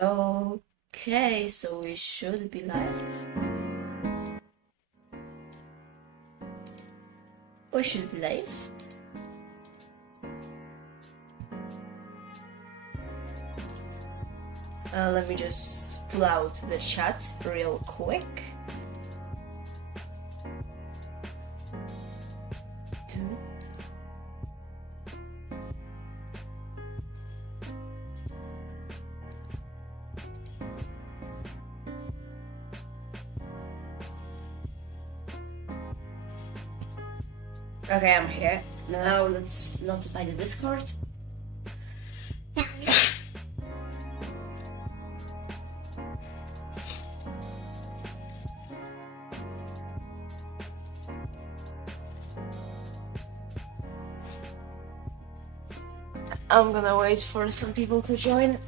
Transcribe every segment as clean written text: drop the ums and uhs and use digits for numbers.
Okay, so we should be live. We should be live. Let me just pull out the chat real quick. Okay, I'm here. Now let's notify the Discord. I'm gonna wait for some people to join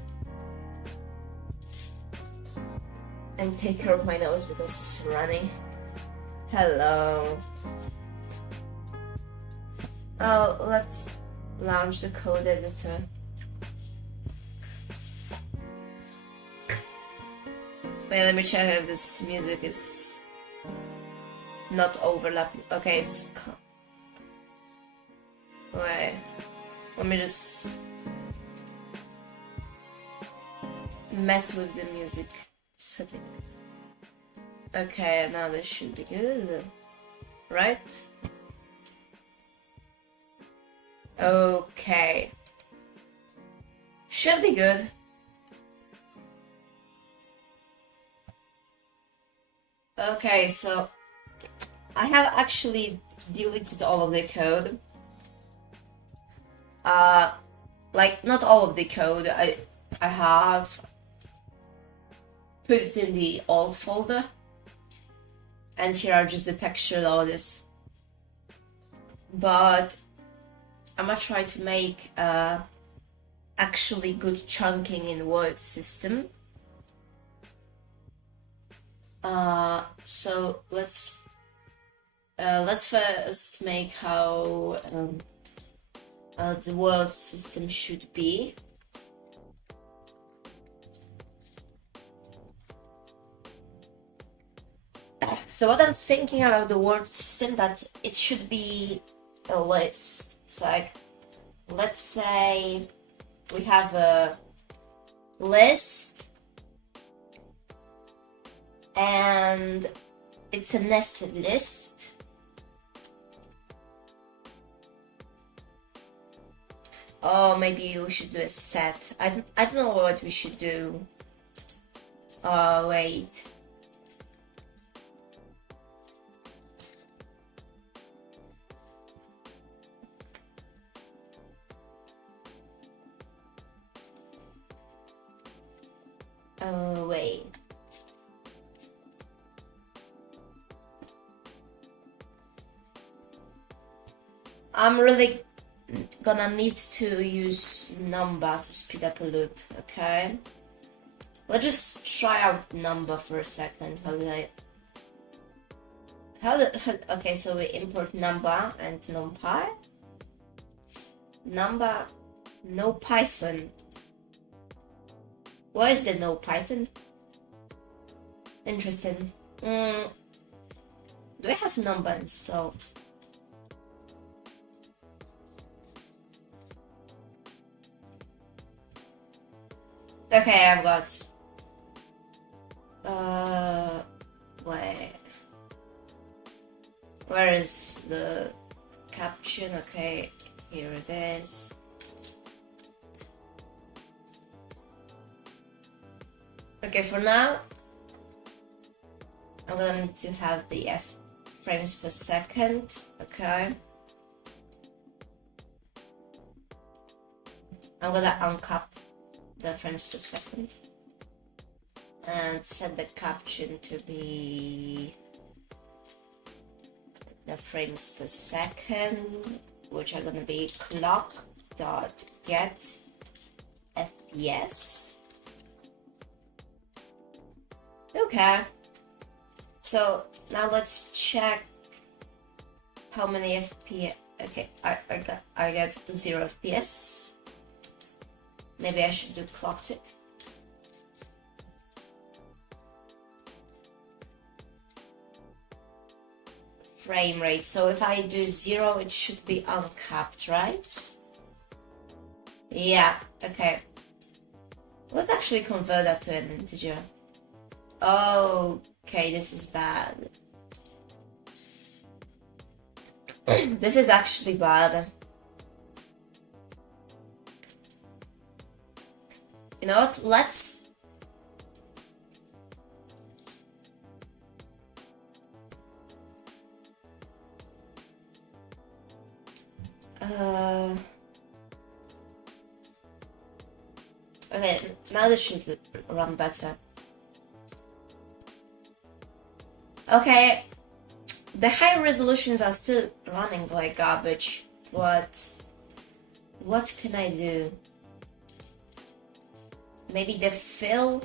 and take care of my nose because it's runny. Hello. Let's launch the code editor. Wait, let me check if this music is not overlapping. Okay, it's... Wait, let me just mess with the music setting. Okay, now this should be good, right? Okay, should be good. Okay, so I have actually deleted all of the code. Like not all of the code. I have put it in the alt folder, and here are just the texture loaders. But I'm gonna try to make actually good chunking in word system. So let's first make how the word system should be. So what I'm thinking about the word system, that it should be a list. It's like, let's say we have a list and it's a nested list. Oh, maybe we should do a set. I don't know what we should do. Oh, wait. Oh, wait. I'm really gonna need to use number to speed up a loop, okay? Let's just try out number for a second. Okay, so we import number and numpy. Number, no Python. Why is there no Python? Interesting. Do I have number installed? Okay, I've got. Wait. Where is the caption? Okay, here it is. Okay, for now, I'm gonna need to have the frames per second. Okay. I'm gonna uncap the frames per second and set the caption to be the frames per second, which are gonna be clock.get FPS. Okay, so now let's check how many FPS. Okay, I get 0 FPS. Maybe I should do clock tick. frame rate. So if I do 0, it should be uncapped, right? Yeah, okay. Let's actually convert that to an integer. Okay, this is bad. This is actually bad. You know what? Let's... Okay, now this should run better. Okay, the high resolutions are still running like garbage, but what can I do? Maybe the fill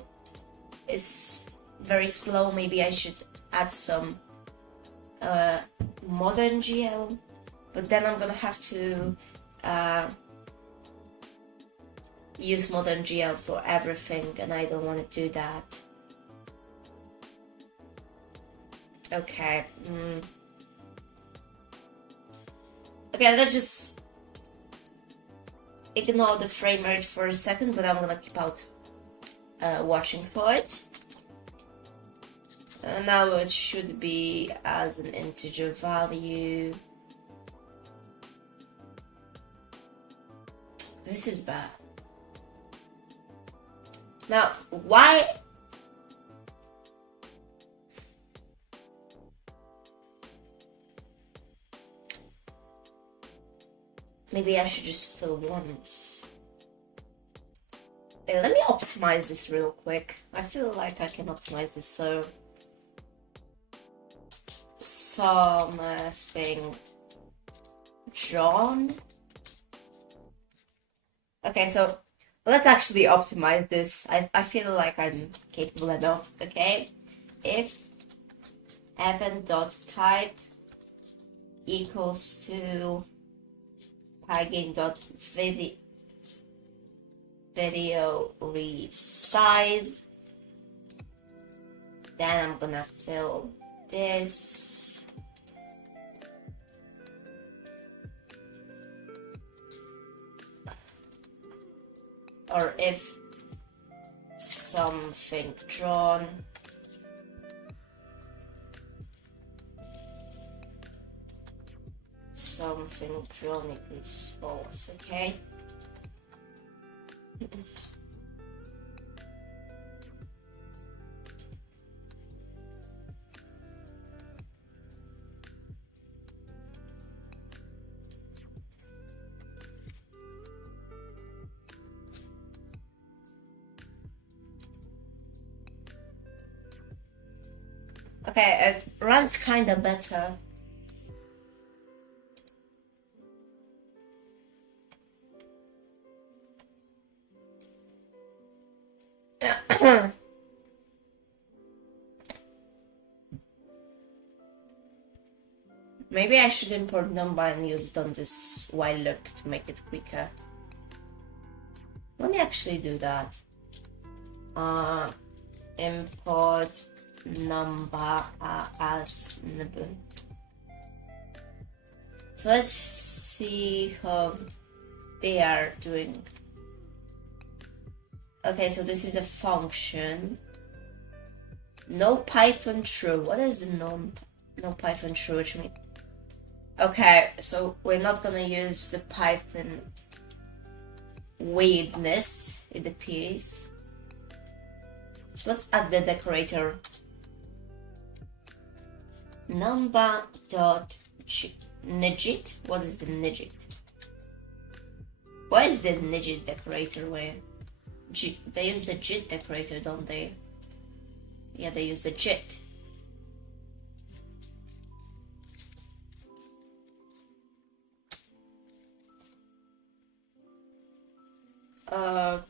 is very slow. Maybe I should add some modern GL, but then I'm gonna have to use modern GL for everything, and I don't want to do that. Okay. Okay, let's just ignore the frame rate for a second, but I'm gonna keep out watching for it. Now it should be as an integer value. This is bad. Now, why? Maybe I should just fill once. Wait, let me optimize this real quick. I feel like I can optimize this. So something John. Okay, so let's actually optimize this. I feel like I'm capable enough. Okay, if event.type equals to pygame.video resize, then I'm gonna fill this. Or if something drawn equals false, okay? Okay, it runs kinda better. Maybe I should import number and use it on this while loop to make it quicker. Let me actually do that. Import number as nib. So let's see how they are doing. Okay, so this is a function. No Python true. What is the no Python true, which means? Okay, so we're not gonna use the Python weirdness, it appears. So let's add the decorator. Number.nigit. What is the nigit? What is the nigit decorator where? They use the JIT decorator, don't they? Yeah, they use the JIT. Okay.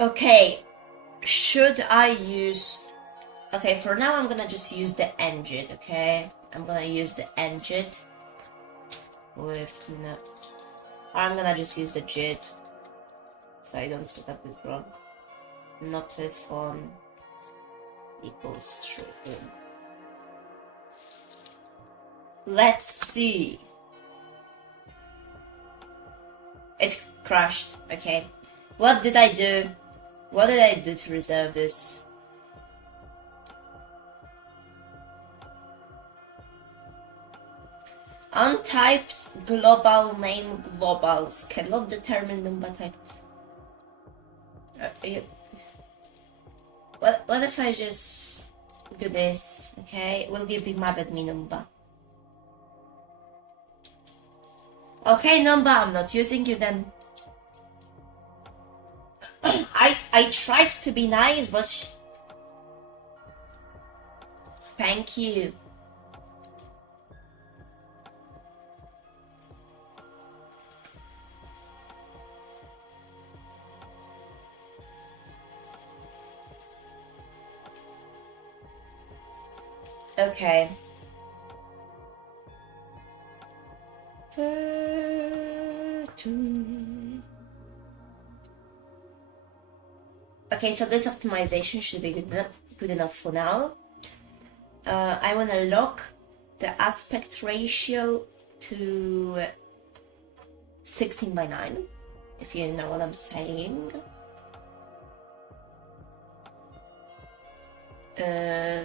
Okay, should I use Okay, for now I'm gonna just use the ngit, okay? I'm gonna use the ngit with no, or I'm gonna just use the jit so I don't set up it wrong. Nopifon equals true. Let's see. It crashed. Okay. What did I do? What did I do to reserve this? Untyped global name globals cannot determine number type. What if I just do this? Okay, will you be mad at me, number? Okay, number, I'm not using you then. I tried to be nice, but thank you. Okay. Okay, so this optimization should be good enough for now. I want to lock the aspect ratio to 16:9, if you know what I'm saying.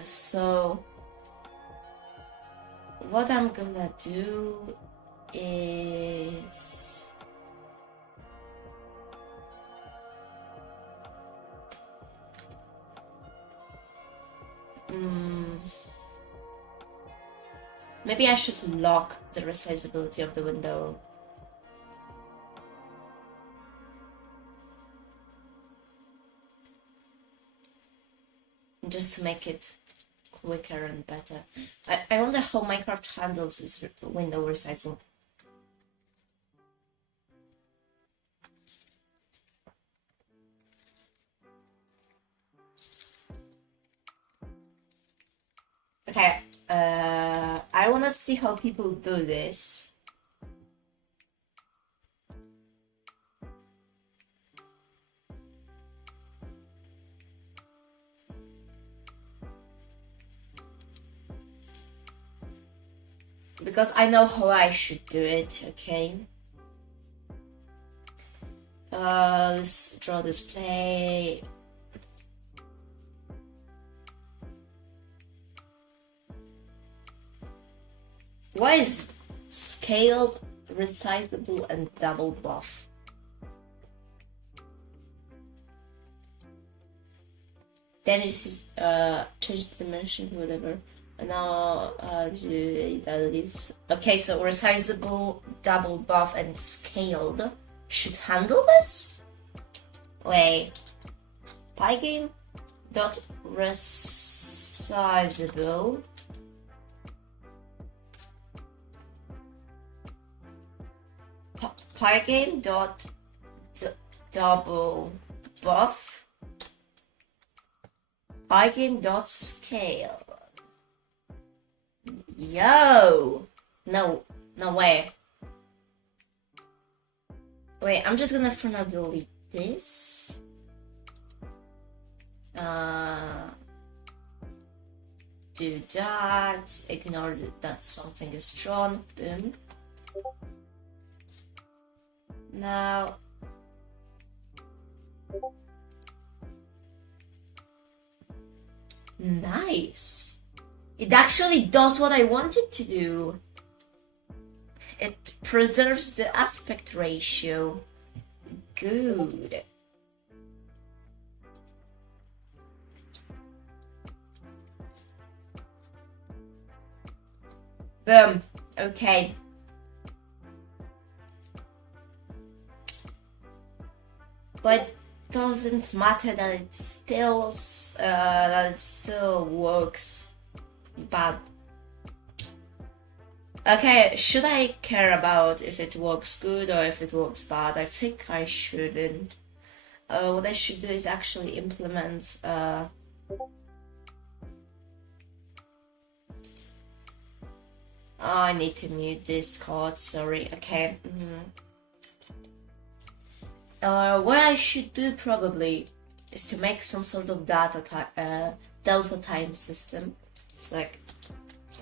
So what I'm gonna do is maybe I should lock the resizability of the window. Just to make it quicker and better. I wonder how Minecraft handles this window resizing. Okay, I want to see how people do this. Because I know how I should do it, okay? Let's draw display. Why is scaled, resizable, and double buff? Then it's just change the dimension to whatever. And now that is okay. So resizable, double buff, and scaled should handle this. Wait, Pygame dot resizable. Pygame dot double buff. Pygame dot scale. Yo! No way. Wait, I'm just gonna for now delete this. Do that. Ignore that something is drawn. Boom. Now. Nice. It actually does what I want it to do. It preserves the aspect ratio. Good. Boom. Okay. But doesn't matter that it still works bad. Okay, should I care about if it works good or if it works bad? I think I shouldn't. What I should do is actually implement I need to mute Discord, sorry. Okay. What I should do probably is to make some sort of delta time system. It's like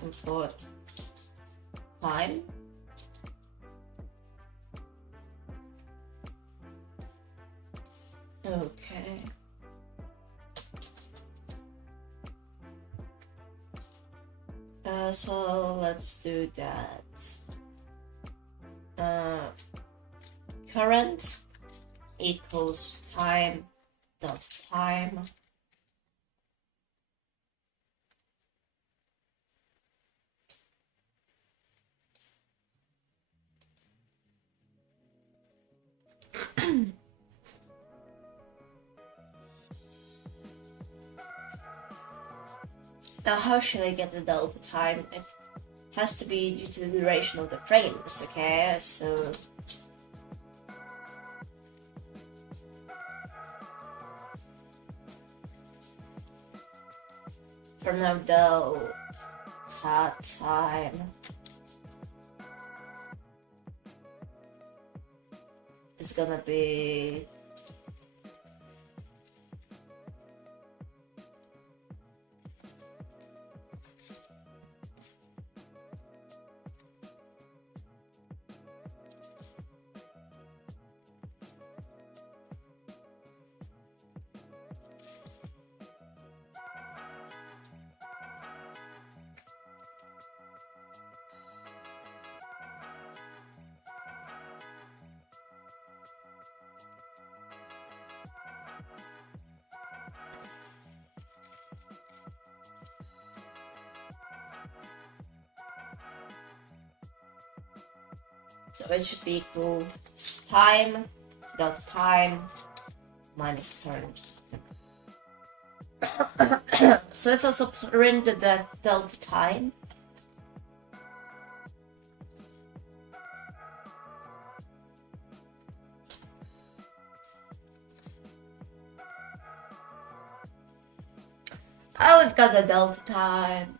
import time. Okay. So let's do that. Current equals time dot time. Now, how should I get the delta time? It has to be due to the duration of the frames, okay? So for now, delta time is gonna be so it should be equal time dot time minus current. So let's also print the delta time. Oh, we've got the delta time.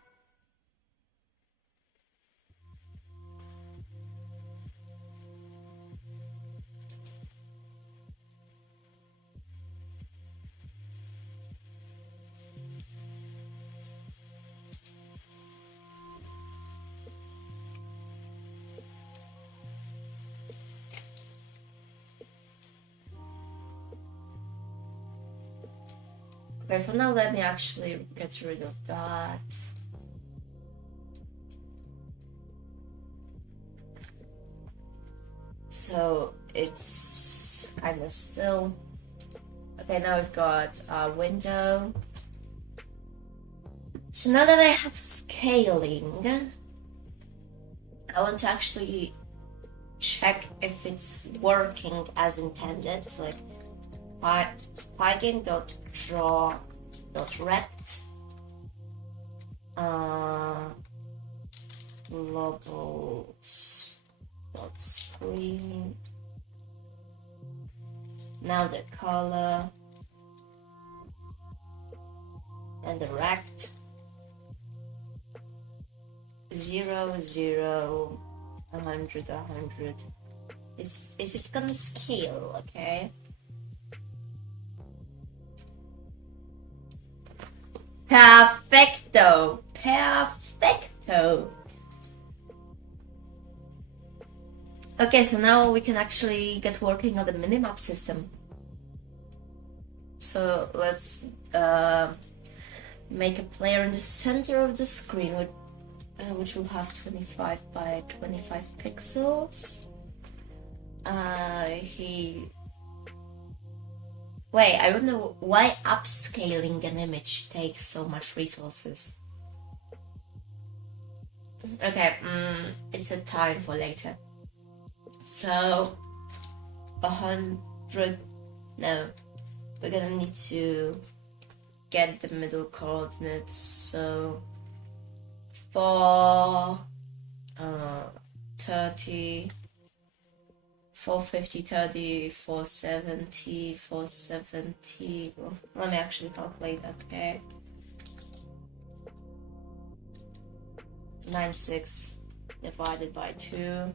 Okay, for now, let me actually get rid of that. So it's kind of still. Okay, now we've got a window. So now that I have scaling, I want to actually check if it's working as intended. So like pygame.draw.rect globals.screen. Now the color and the rect 0, 0, 100, 100. Is it gonna scale? Okay. Perfecto. Okay, so now we can actually get working on the minimap system. So let's make a player in the center of the screen, which will have 25 by 25 pixels. Wait, I wonder why upscaling an image takes so much resources. Okay, it's a time for later. So, 100, no, we're gonna need to get the middle coordinates, so 4, 30, 450, 30, 470, 470, well, let me actually calculate that, okay, 96, divided by 2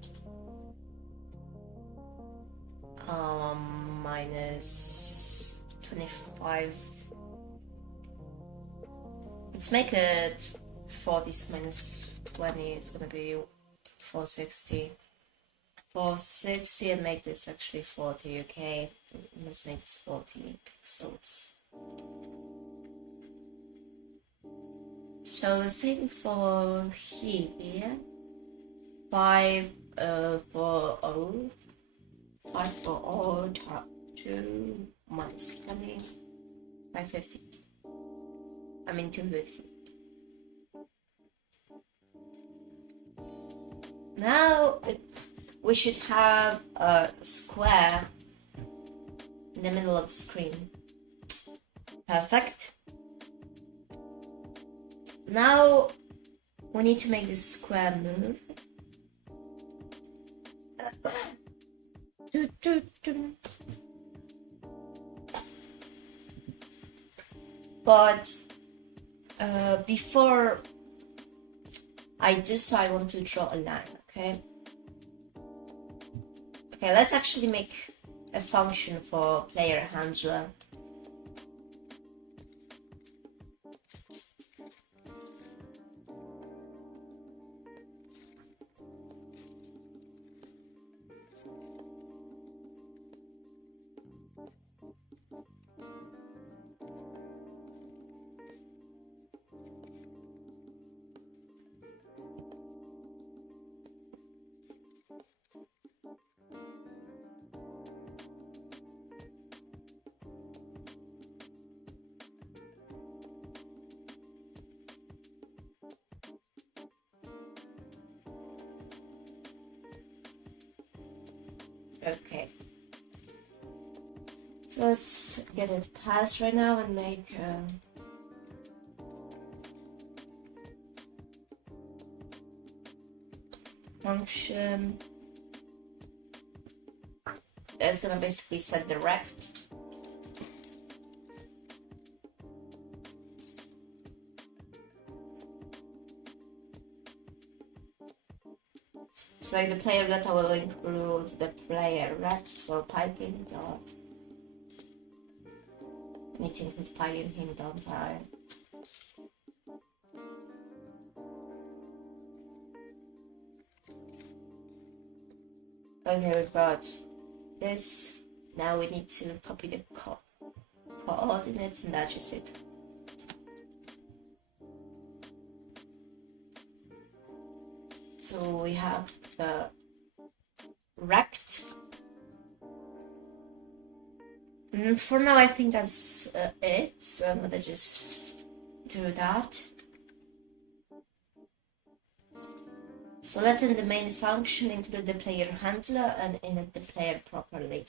minus 25. Let's make it 40 minus 20. It's gonna be 460. 460 and make this actually 40. Okay, let's make this 40 pixels. So the same for here. 5 for O. 5 for O, 2 minus 20. 550. I mean 250. Now we should have a square in the middle of the screen. Perfect. Now we need to make this square move. But before I do so, I want to draw a line, okay? Okay, let's actually make a function for player handler. Okay, so let's get it passed right now and make function. It's gonna basically set the rect. So like the player data will include the player rect, so piping dot. Need to include piping him, don't I? Okay, we've got this. Now we need to copy the coordinates and that's just it. So we have the rect. And for now, I think that's it. So I'm gonna just do that. So let's in the main function include the player handler and init the player properly.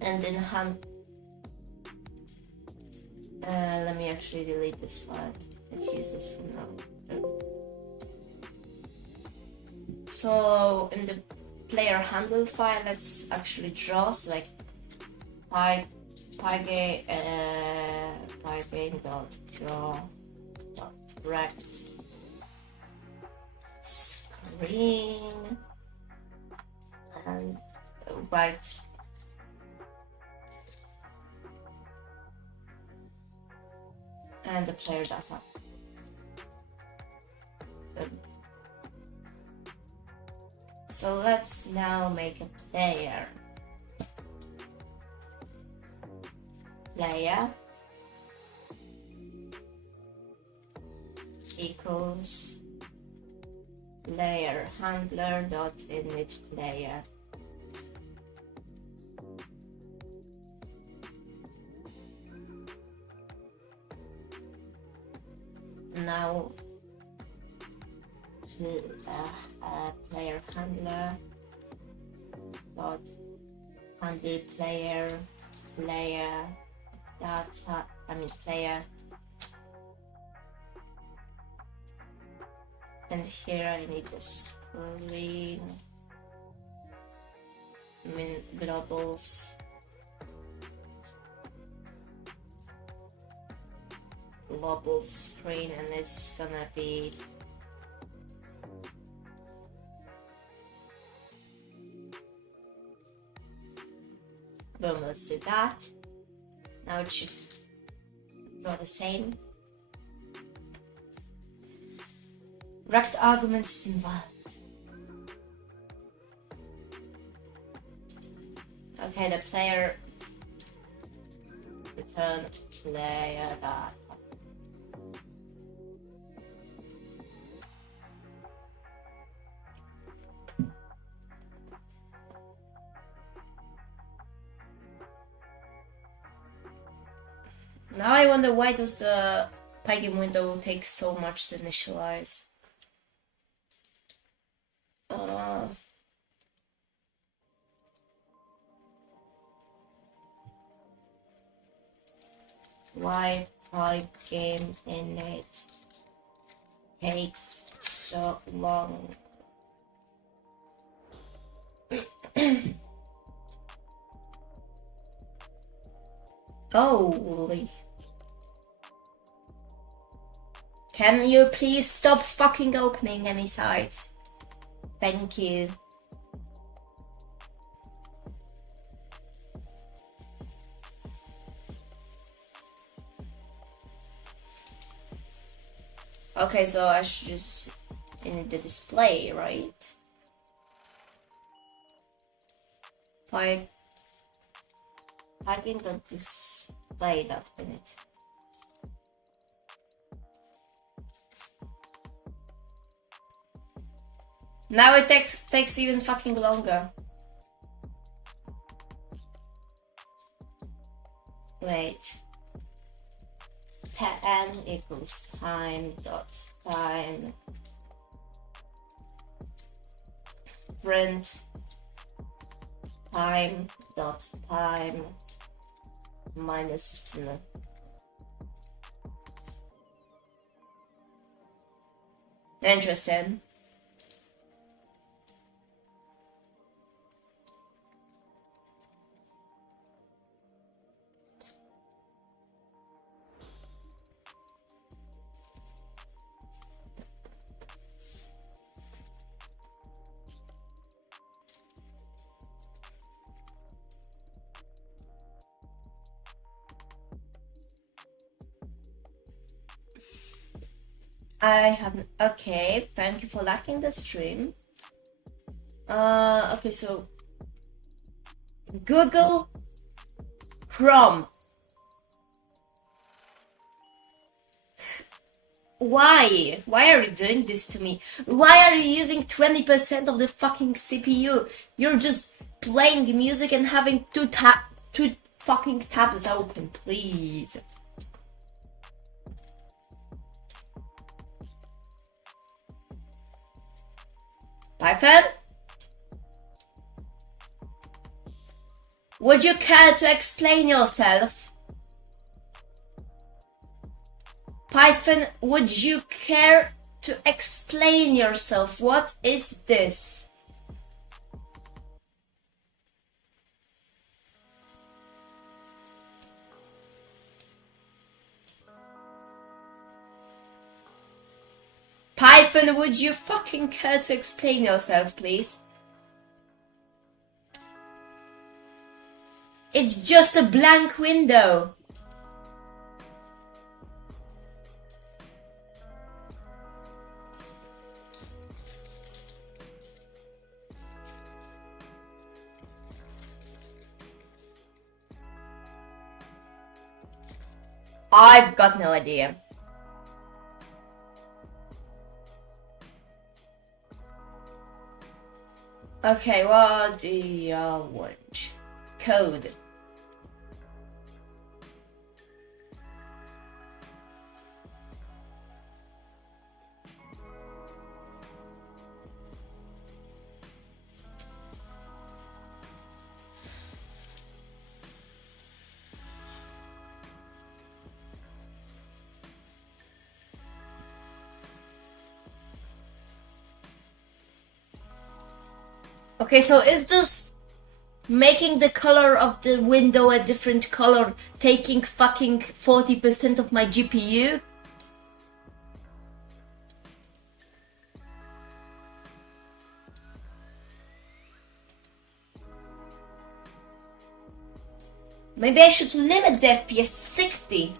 And then let me actually delete this file. Let's use this for now. So in the player handle file, let's actually draw. So like pygame dot draw dot rect screen and white. And the player data. So let's now make a player. Player equals player handler dot init player. Now to player handler dot handle player data, player And here I need the screen. Globals. Global screen, and it's gonna be boom. Let's do that. Now it should draw the same. Rect argument is involved. Okay, the player return player data. Now I wonder why does the Pygame window take so much to initialize? Why Pygame init takes so long? Holy. Can you please stop fucking opening any sites? Thank you. Okay, so I should just in the display, right? Pygame don't display that in it. Now it takes even fucking longer. Wait. 10 equals time dot time print time dot time minus 2. Interesting. I haven't. Okay, thank you for liking the stream. Okay, so Google Chrome. Why? Why are you doing this to me? Why are you using 20% of the fucking CPU? You're just playing music and having two fucking tabs open, please. Python? Would you care to explain yourself? Python, would you care to explain yourself? What is this? Python, would you fucking care to explain yourself, please? It's just a blank window. I've got no idea. Okay, what do you want? Code. Okay, so is this making the color of the window a different color taking fucking 40% of my GPU? Maybe I should limit the FPS to 60.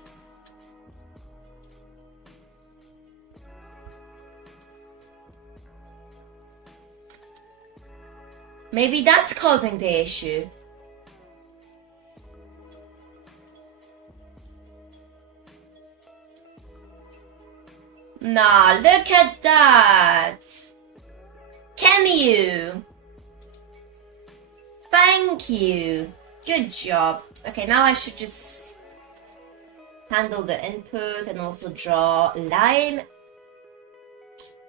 Maybe that's causing the issue. Nah, look at that. Can you? Thank you. Good job. Okay, now I should just handle the input and also draw a line.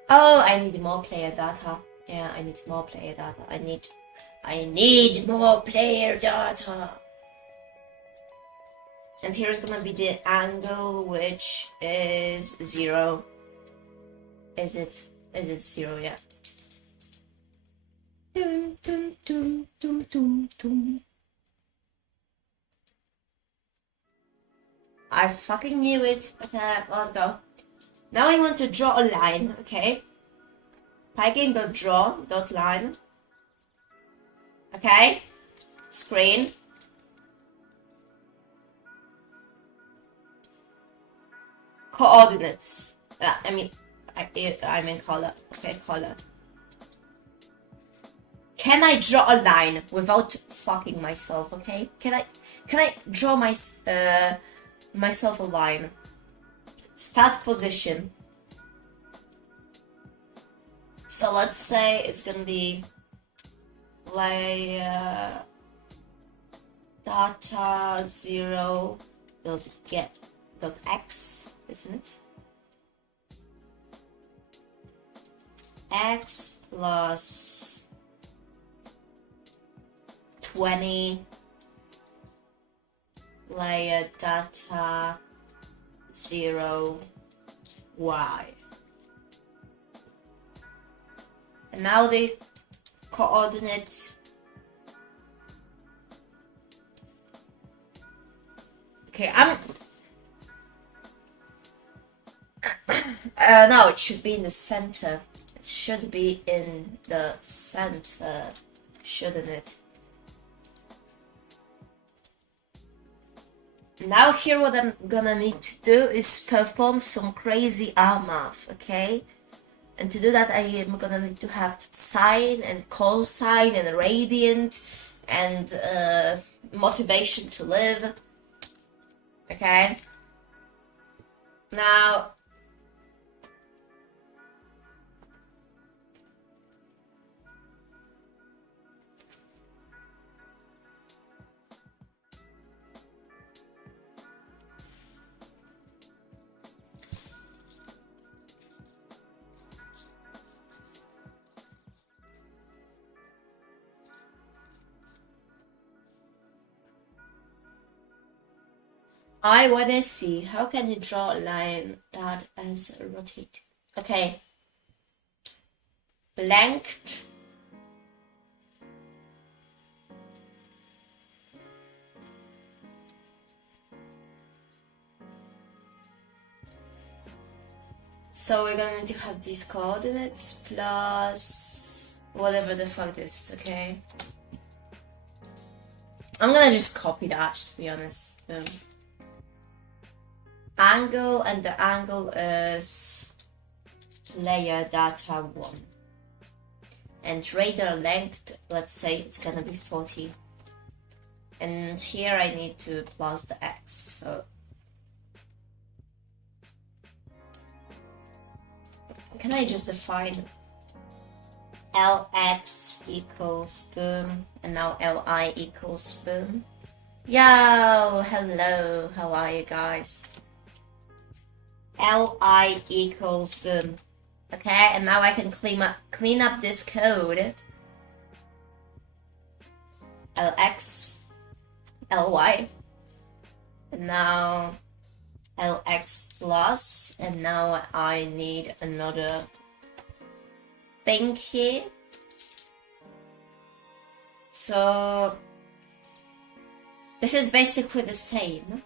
Oh, I need more player data. Yeah, I need more player data. I need more player data. And here's gonna be the angle, which is 0. Is it 0? Yeah. Dum, dum, dum, dum, dum, dum. I fucking knew it. Okay, let's go. Now I want to draw a line, okay? Pygame.draw.line. Okay? Screen. Coordinates. I'm in color. Okay, color. Can I draw a line without fucking myself, okay? Can I draw myself a line? Start position. So let's say it's gonna be layer data 0 dot get dot x, isn't it? X plus 20 layer data 0 y. And now the coordinate. Okay, no, it should be in the center. It should be in the center, shouldn't it? Now here what I'm gonna need to do is perform some crazy R math, okay? And to do that I am gonna need to have sine and cosine and radiant and motivation to live. Okay? Now I wanna see how can you draw a line that is rotate. Okay. Length so we're gonna need to have these coordinates plus whatever the fuck this is, okay? I'm gonna just copy that, to be honest. Angle, and the angle is layer data 1. And radar length, let's say it's gonna be 40. And here I need to plus the x, so can I just define Lx equals boom, and now Li equals boom? Yo, hello, how are you guys? Li equals boom. Okay, and now I can clean up this code. Lx, Ly, and now Lx plus, and now I need another thing here. So this is basically the same.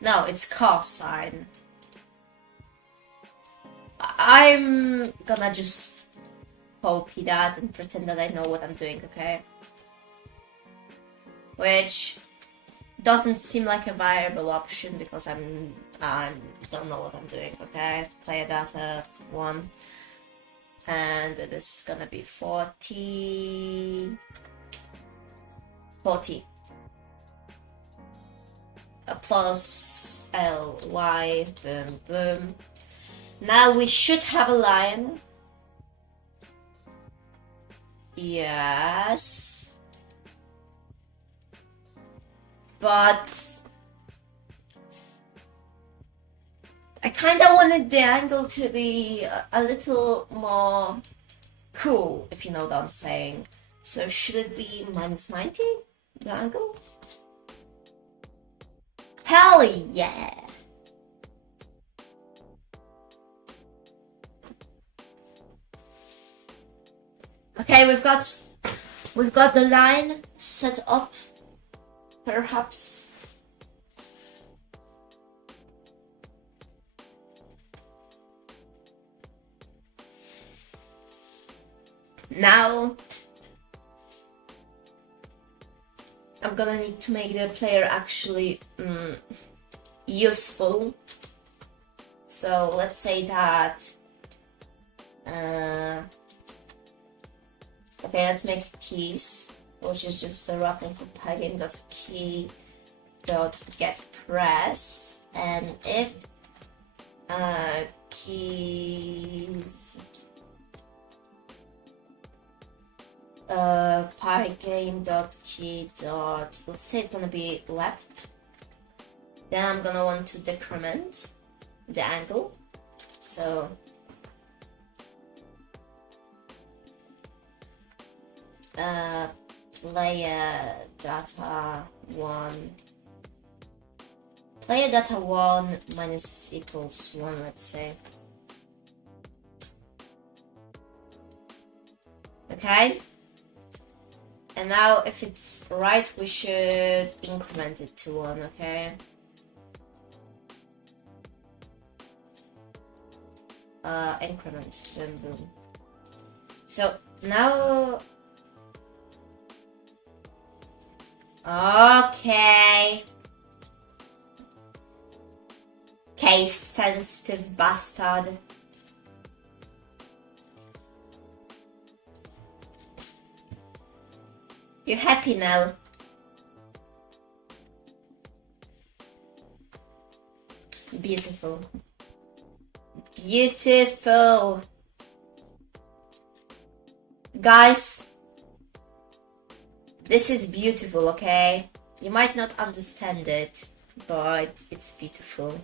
No, it's cosine. I'm gonna just copy that and pretend that I know what I'm doing, okay? Which doesn't seem like a viable option because I don't know what I'm doing, okay? Player data 1. And this is gonna be 40. Plus ly, boom, boom. Now we should have a line. Yes. But I kinda wanted the angle to be a little more cool, if you know what I'm saying. So should it be minus 90, the angle? Hell yeah! Okay, we've got the line set up, perhaps. Now I'm gonna need to make the player actually useful. So let's say that okay, let's make keys, which is just the wrapping for pygame.key.getPressed, and if keys pygame.key. Let's say it's gonna be left. Then I'm gonna want to decrement the angle. So player data 1 minus equals 1, let's say. Okay. And now if it's right, we should increment it to 1, okay? Increment, boom, boom. So now, okay. Case sensitive bastard. You happy now? Beautiful. Beautiful. Guys, this is beautiful, okay? You might not understand it, but it's beautiful.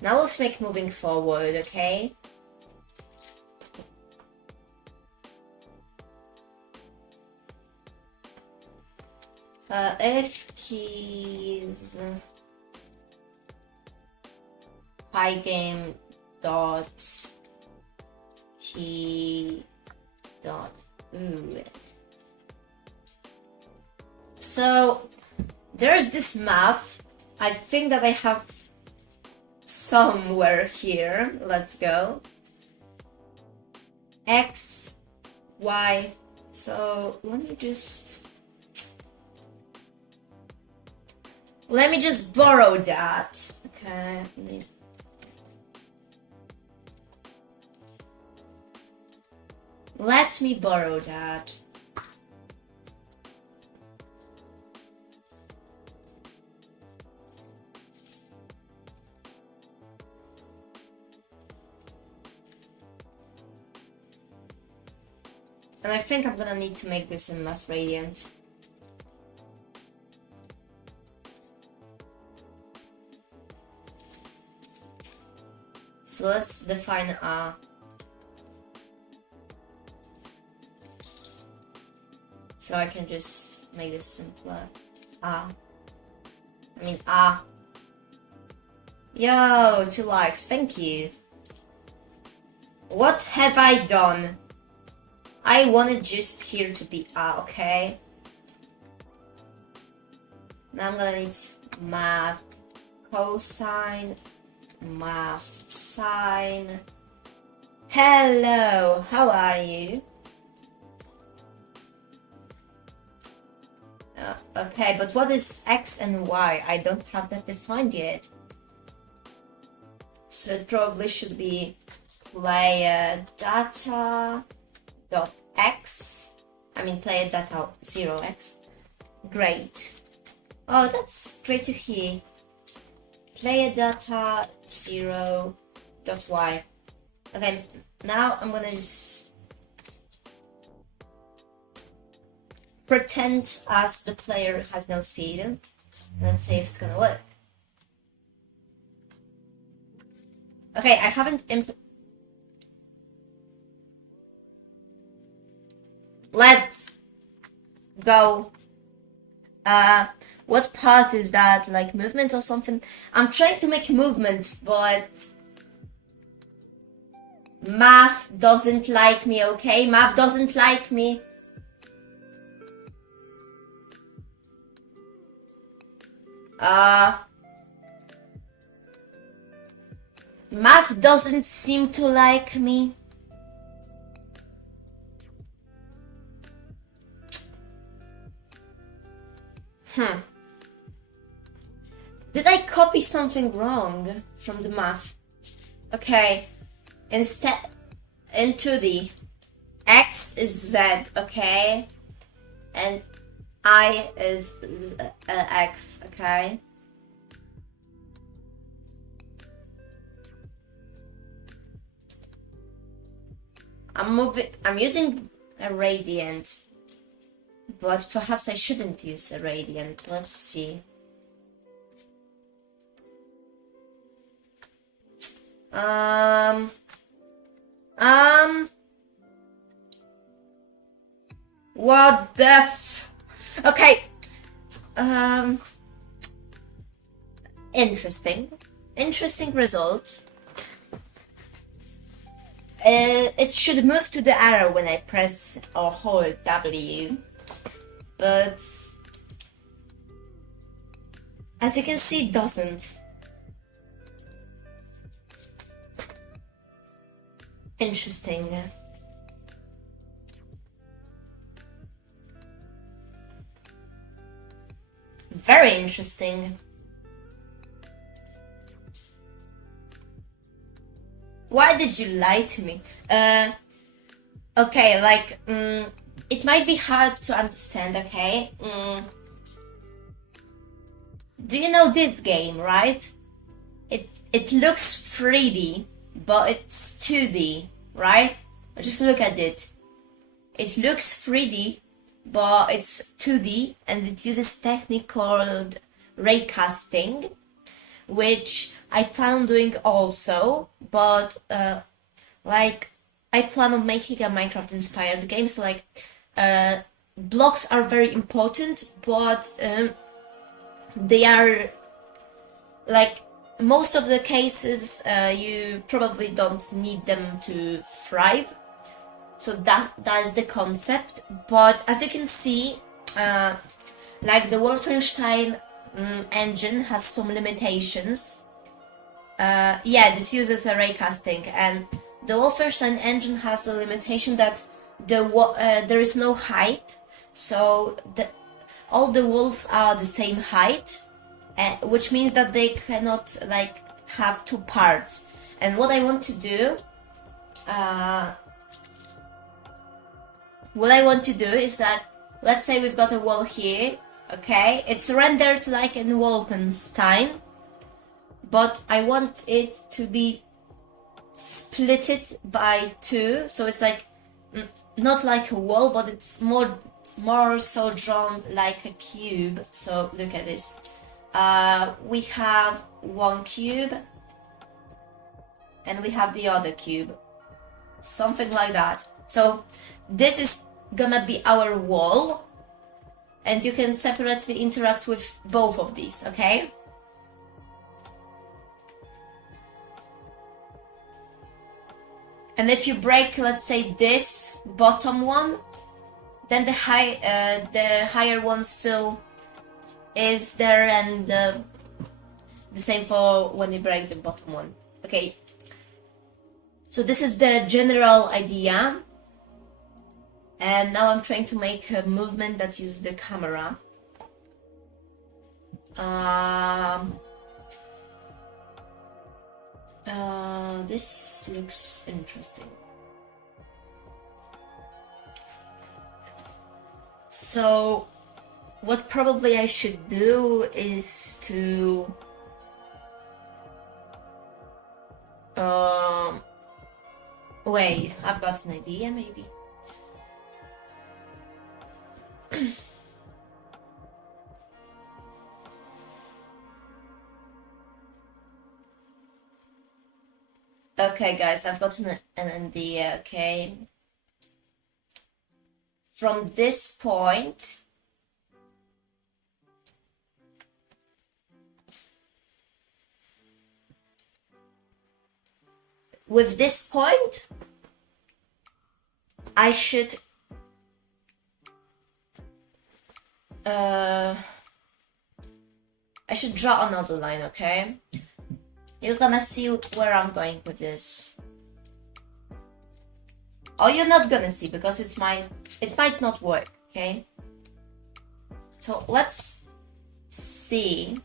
Now let's make moving forward, okay? If keys pygame dot key dot so there's this math. I think that I have somewhere here. Let's go. X, Y. So let me just borrow that. Okay. Let me borrow that. And I think I'm gonna need to make this in Math Radiant. So let's define A. So I can just make this simpler. A. Yo, 2 likes, thank you. What have I done? I wanted just here to be okay. Now I'm gonna need math cosine, math sine. Hello, how are you? Okay, but what is x and y? I don't have that defined yet. So it probably should be player data dot x. I mean player data 0x. Great. Oh, that's great to hear. Player data 0 dot y. Okay, now I'm gonna just pretend as the player has no speed. Let's see if it's gonna work. Okay, I haven't let's go. What part is that? Like movement or something? I'm trying to make movement, but math doesn't like me, okay? Math doesn't like me. Math doesn't seem to like me. Did I copy something wrong from the math? Okay, instead, in 2D, x is z, okay? And I is x, okay? I'm using a radiant, but perhaps I shouldn't use a radiant. Let's see. What the okay. Interesting result. It should move to the arrow when I press or hold W, but as you can see, it doesn't. Interesting. Very interesting. Why did you lie to me? Okay, like, it might be hard to understand, okay? Do you know this game, right? It looks 3D, but it's 2D, right? Just look at it. It looks 3D, but it's 2D, and it uses technique called raycasting, which I plan on doing also, but like I plan on making a Minecraft inspired game, so like blocks are very important, but they are like most of the cases you probably don't need them to thrive. So that is the concept. But as you can see, like the Wolfenstein engine has some limitations. Yeah, this uses array casting, and the Wolfenstein engine has a limitation that there is no height, so all the walls are the same height, which means that they cannot like have two parts. And what I want to do, is that, let's say we've got a wall here, okay? It's rendered like in Wolfenstein, but I want it to be splitted by two, so it's like not like a wall, but it's more so drawn like a cube. So look at this. We have one cube, and we have the other cube, something like that. So this is gonna be our wall, and you can separately interact with both of these, okay? And if you break, let's say, this bottom one, then the higher one still is there, and the same for when you break the bottom one. Okay, so this is the general idea, and now I'm trying to make a movement that uses the camera. This looks interesting. So what probably I should do is to wait, I've got an idea maybe. Okay, guys, I've got an idea, okay? From this point, with this point, I should draw another line, okay? You're gonna see where I'm going with this. Or you're not gonna see, because it might not work, okay? So let's see.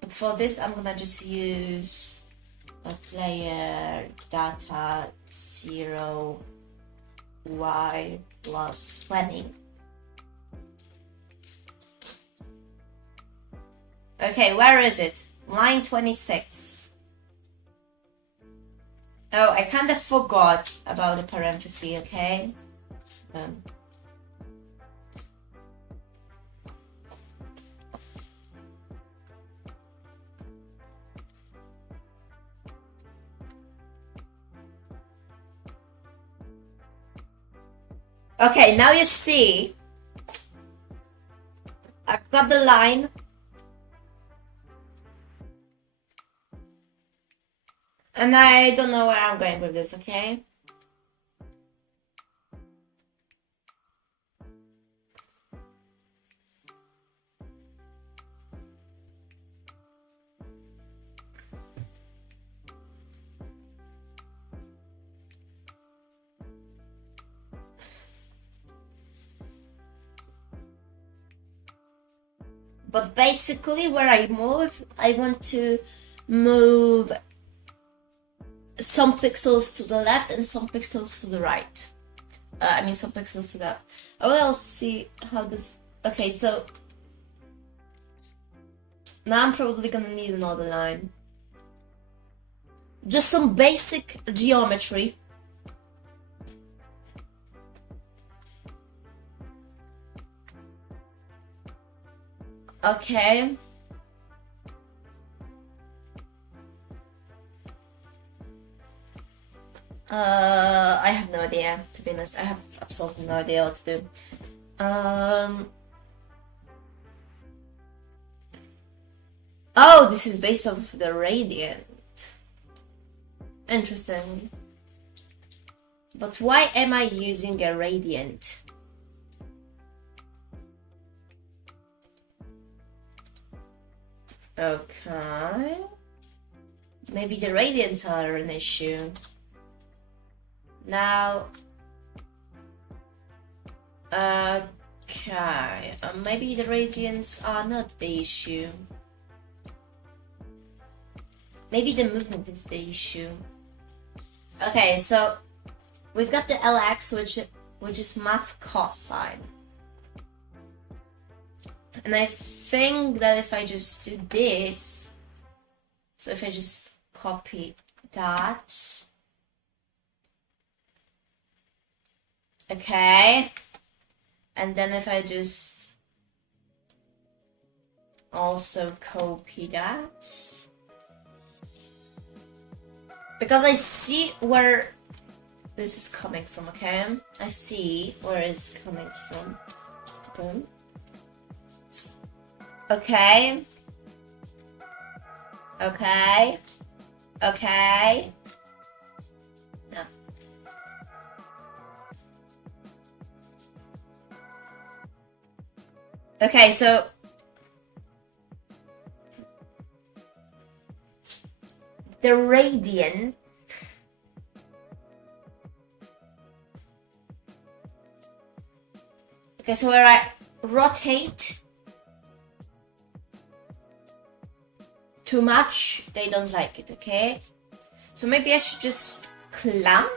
But for this, I'm gonna just use a player data 0 y plus 20. Okay, where is it? Line 26. Oh, I kind of forgot about the parenthesis, okay? Okay, now you see, I've got the line. And I don't know where I'm going with this, okay? But basically, where I want to move some pixels to the left and some pixels to the right. I mean, some pixels to that. I will also see how this. Okay, so now I'm probably gonna need another line. Just some basic geometry. Okay. I have no idea, to be honest. I have absolutely no idea what to do. Oh, this is based off the radiant. Interesting. But why am I using a radiant? Okay. Maybe the radiants are an issue. Now, okay, maybe the radiants are not the issue. Maybe the movement is the issue. Okay, so we've got the Lx, which is math cosine. And I think that if I just do this, so if I just copy that, okay, and then if I just also copy that, because I see where this is coming from, okay? I see where it's coming from. Boom. Okay. Okay. Okay. Okay, so the radian okay, so where I rotate too much, they don't like it, okay? So maybe I should just clamp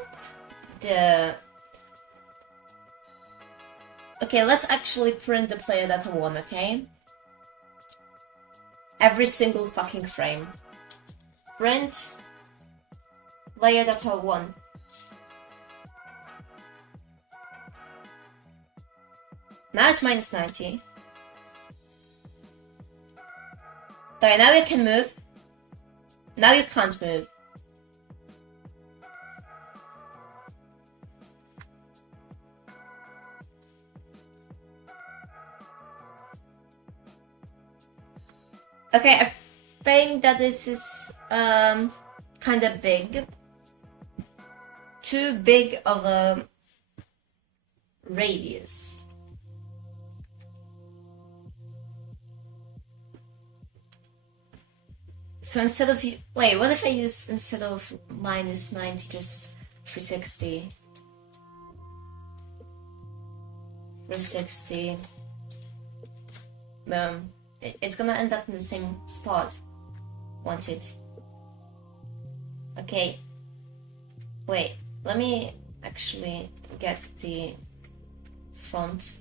the... Okay, let's actually print the player data 1, okay? Every single fucking frame. Print player data 1. Now it's minus 90. Okay, now you can move. Now you can't move. Okay, I think that this is kind of big. Too big of a radius. So instead of... Wait, what if I use, instead of minus 90, just 360? 360. It's gonna end up in the same spot. Want it? Okay. Wait, let me actually get the font.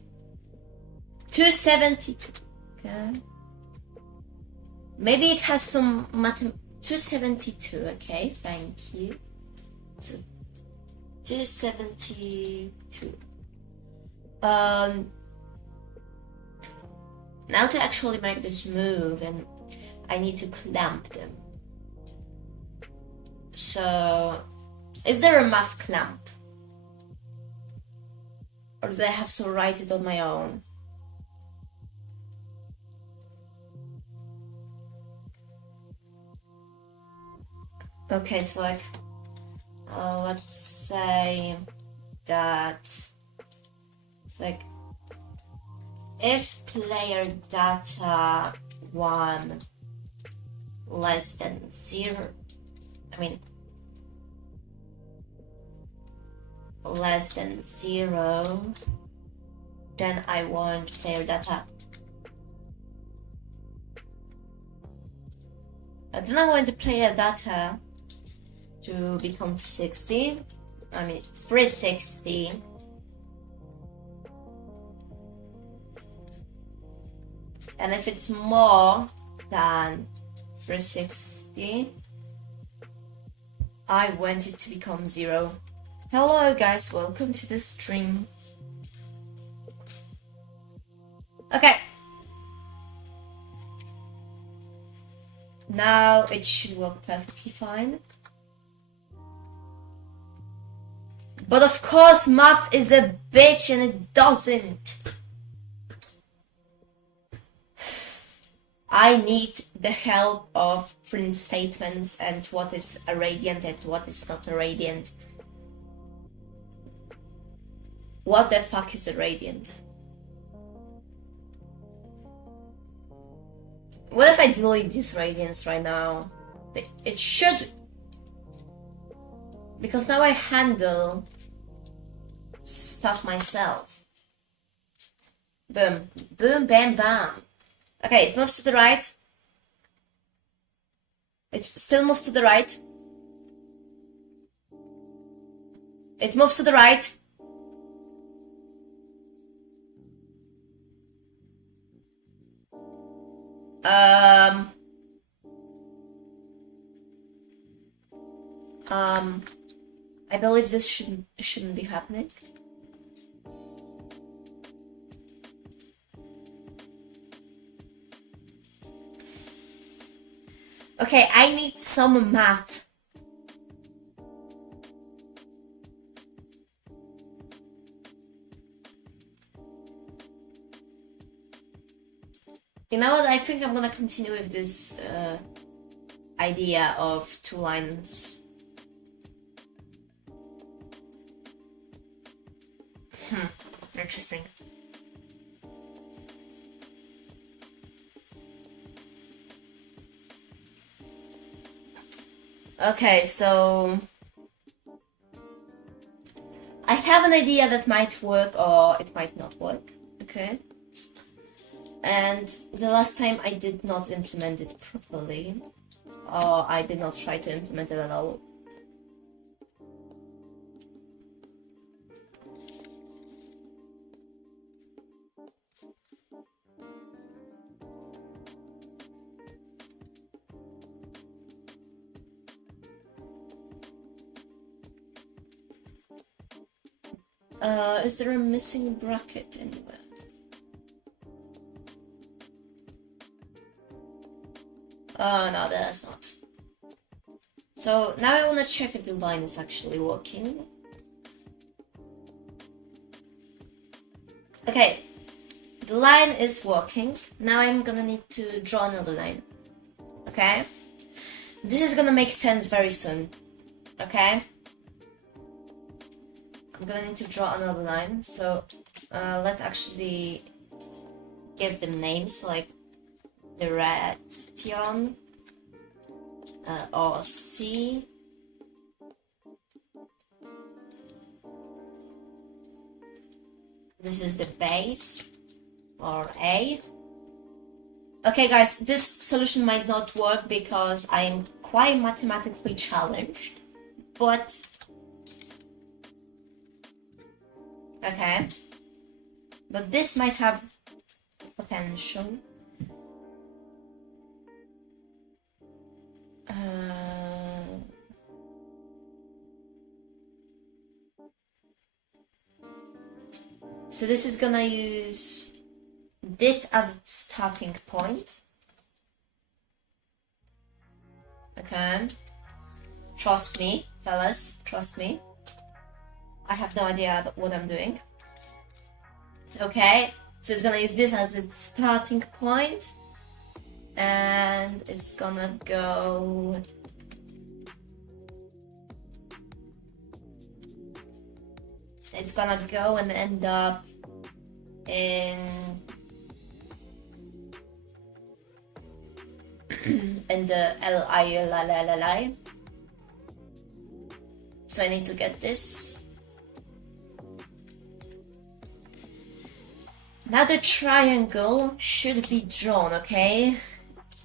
272. Okay. Maybe it has some 272, okay, thank you. So 272. Now to actually make this move, and I need to clamp them. So is there a math clamp? Or do I have to write it on my own? Okay, so like, let's say that it's like if player data 1 less than 0, less than 0, then I want player data. But then I want the player data to become 360. 360. And if it's more than 360, I want it to become 0. Hello guys, welcome to the stream. Okay. Now it should work perfectly fine. But of course math is a bitch and it doesn't. I need the help of print statements and what is a radiant and what is not a radiant. What the fuck is a radiant? What if I delete these radiants right now? It should... Because now I handle stuff myself. Boom. Boom, bam, bam. Okay, it moves to the right. It still moves to the right. It moves to the right. I believe this shouldn't be happening. Okay, I need some math. You know what? I think I'm gonna continue with this idea of 2 lines. Interesting. Okay, so I have an idea that might work or it might not work. Okay. And the last time I did not implement it properly, or I did not try to implement it at all. Is there a missing bracket anywhere? Oh, no, there's not. So now I want to check if the line is actually working. Okay, the line is working. Now I'm gonna need to draw another line. Okay? This is gonna make sense very soon. Okay? I'm gonna need to draw another line. So let's actually give them names like direction or C. This is the base or A. Okay guys, this solution might not work because I am quite mathematically challenged, but okay, but this might have potential. So this is gonna use this as its starting point. Okay. Trust me, fellas, trust me. I have no idea what I'm doing. Okay, so it's gonna use this as its starting point. And it's gonna go... It's gonna go and end up in the Li. So I need to get this. Now the triangle should be drawn, okay?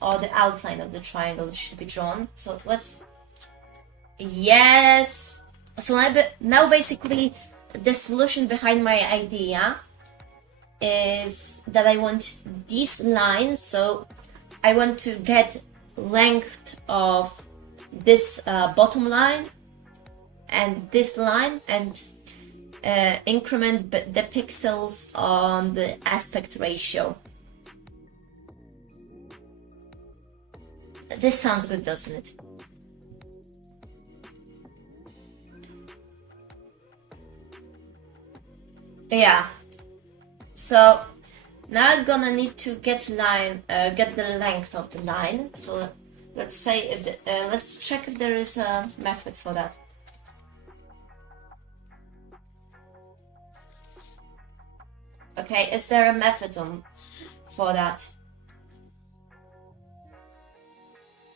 Or the outline of the triangle should be drawn. So let's... Yes! So now basically the solution behind my idea is that I want these lines, so I want to get length of this bottom line and this line and increment the pixels on the aspect ratio. This sounds good, doesn't it? Yeah. So now I'm gonna need to get the length of the line. So let's say if let's check if there is a method for that. Okay, is there a method for that?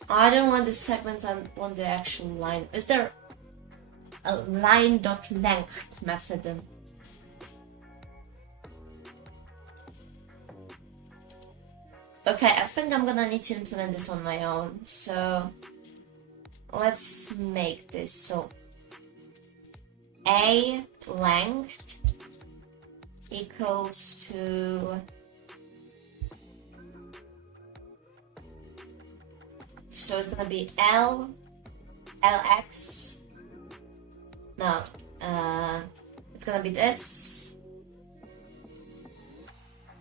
I don't want the segments, I want the actual line. Is there a line.length method? Okay, I think I'm gonna need to implement this on my own. So let's make this. So A length equals to... So it's gonna be Lx. No, it's gonna be this.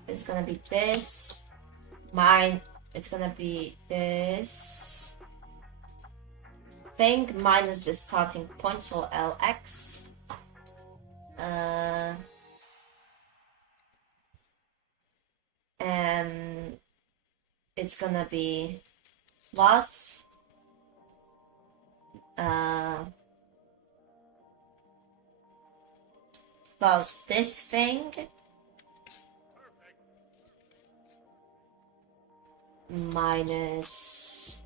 It's gonna be this. It's gonna be this thing minus the starting point, so Lx. And it's gonna be plus plus this thing minus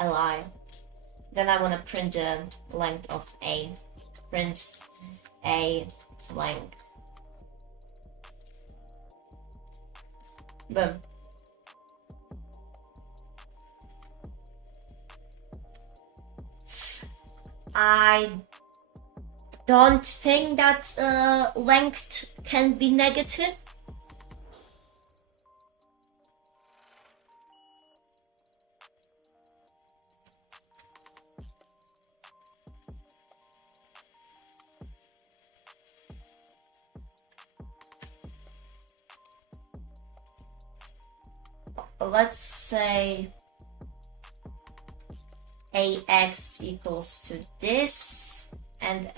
Li. Then I want to print the length of A. Print A length. Boom. I don't think that length can be negative. Let's say AX equals to this and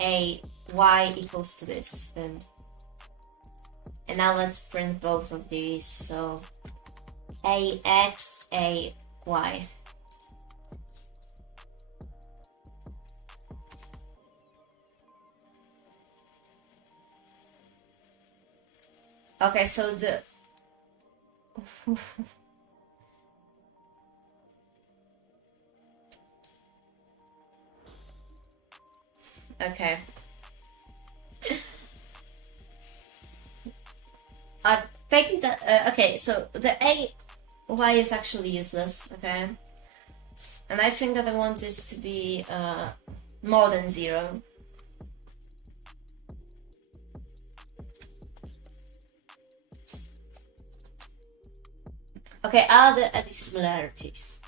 AY equals to this. And now let's print both of these. So AX, AY. Okay, so the okay. I think that okay, so the AY is actually useless, okay? And I think that I want this to be more than 0. Okay, are there any similarities?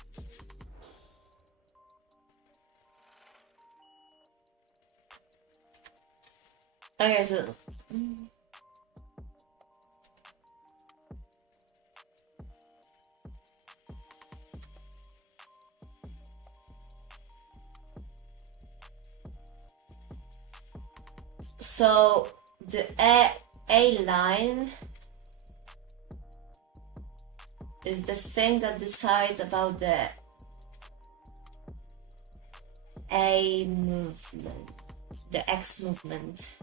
Okay, so the A line is the thing that decides about the A movement, the X movement.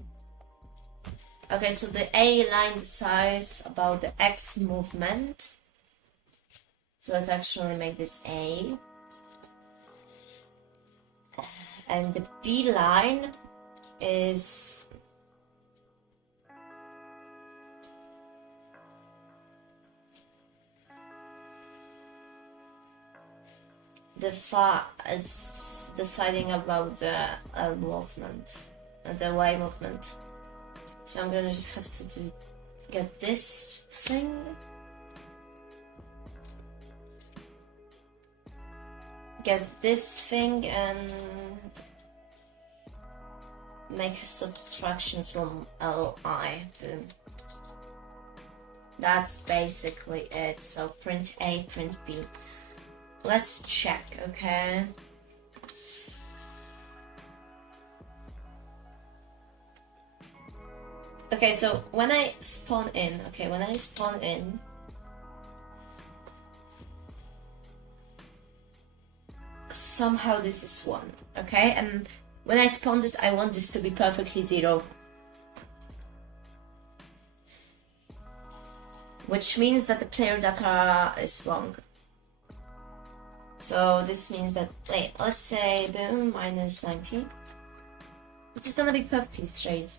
Okay, so the A line decides about the X movement. So let's actually make this A. And the B line is is deciding about the L movement, the Y movement. So I'm gonna just have to get this thing. Get this thing and make a subtraction from Li. Boom. That's basically it. So print A, print B. Let's check, okay? Okay, so when I spawn in, somehow this is 1, okay? And when I spawn this, I want this to be perfectly 0. Which means that the player data is wrong. So this means that, wait, let's say boom, minus 90. It's gonna be perfectly straight.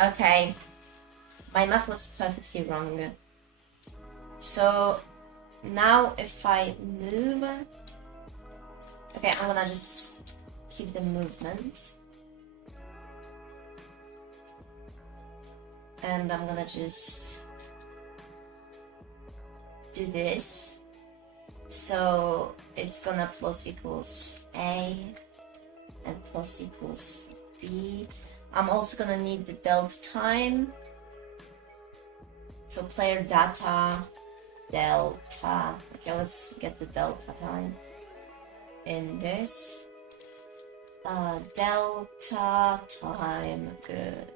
Okay, my math was perfectly wrong. So now if I move, okay, I'm gonna just keep the movement. And I'm gonna just do this. So it's gonna plus equals A and plus equals B. I'm also gonna need the delta time. So player data, delta. Okay, let's get the delta time in this. Delta time, good.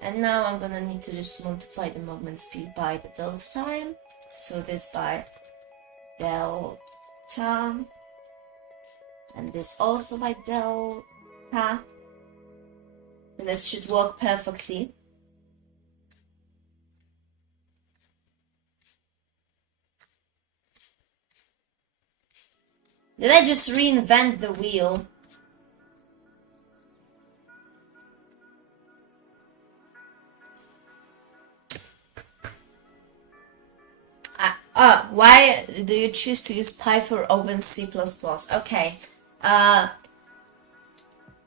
And now I'm gonna need to just multiply the movement speed by the delta time. So this by delta, and this also by delta, and this should work perfectly. Did I just reinvent the wheel? Why do you choose to use Python over C++? Okay.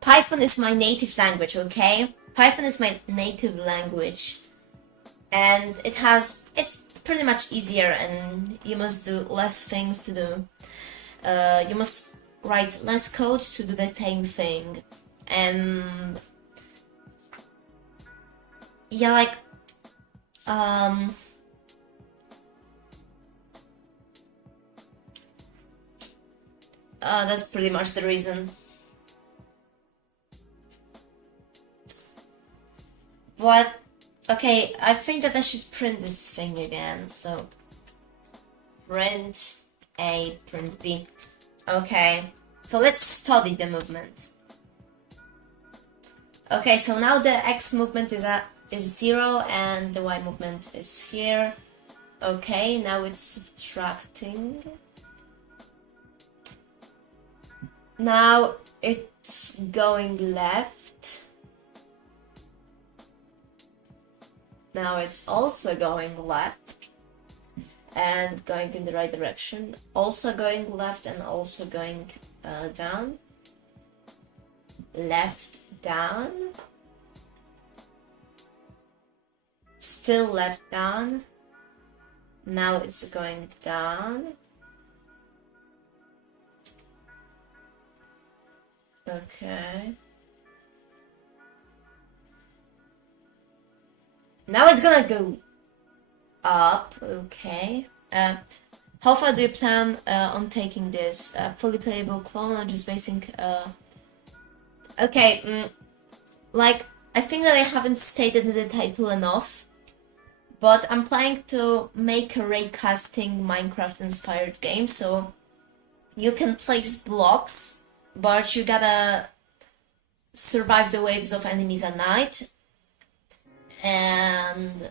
Python is my native language, okay? Python is my native language. And it's pretty much easier, and you must do less things to do. You must write less code to do the same thing. And yeah, like that's pretty much the reason. But okay, I think that I should print this thing again. So print A, print B. Okay, so let's study the movement. Okay, so now the X movement is 0 and the Y movement is here. Okay, now it's subtracting. Now it's going left. Now it's also going left and going in the right direction. Also going left and also going down. Left, down. Still left, down. Now it's going down. Okay. Now it's gonna go up. Okay. How far do you plan on taking this? Fully playable clone or just basic? Okay. Like, I think that I haven't stated in the title enough, but I'm planning to make a raycasting Minecraft inspired game, so you can place blocks, but you gotta survive the waves of enemies at night. And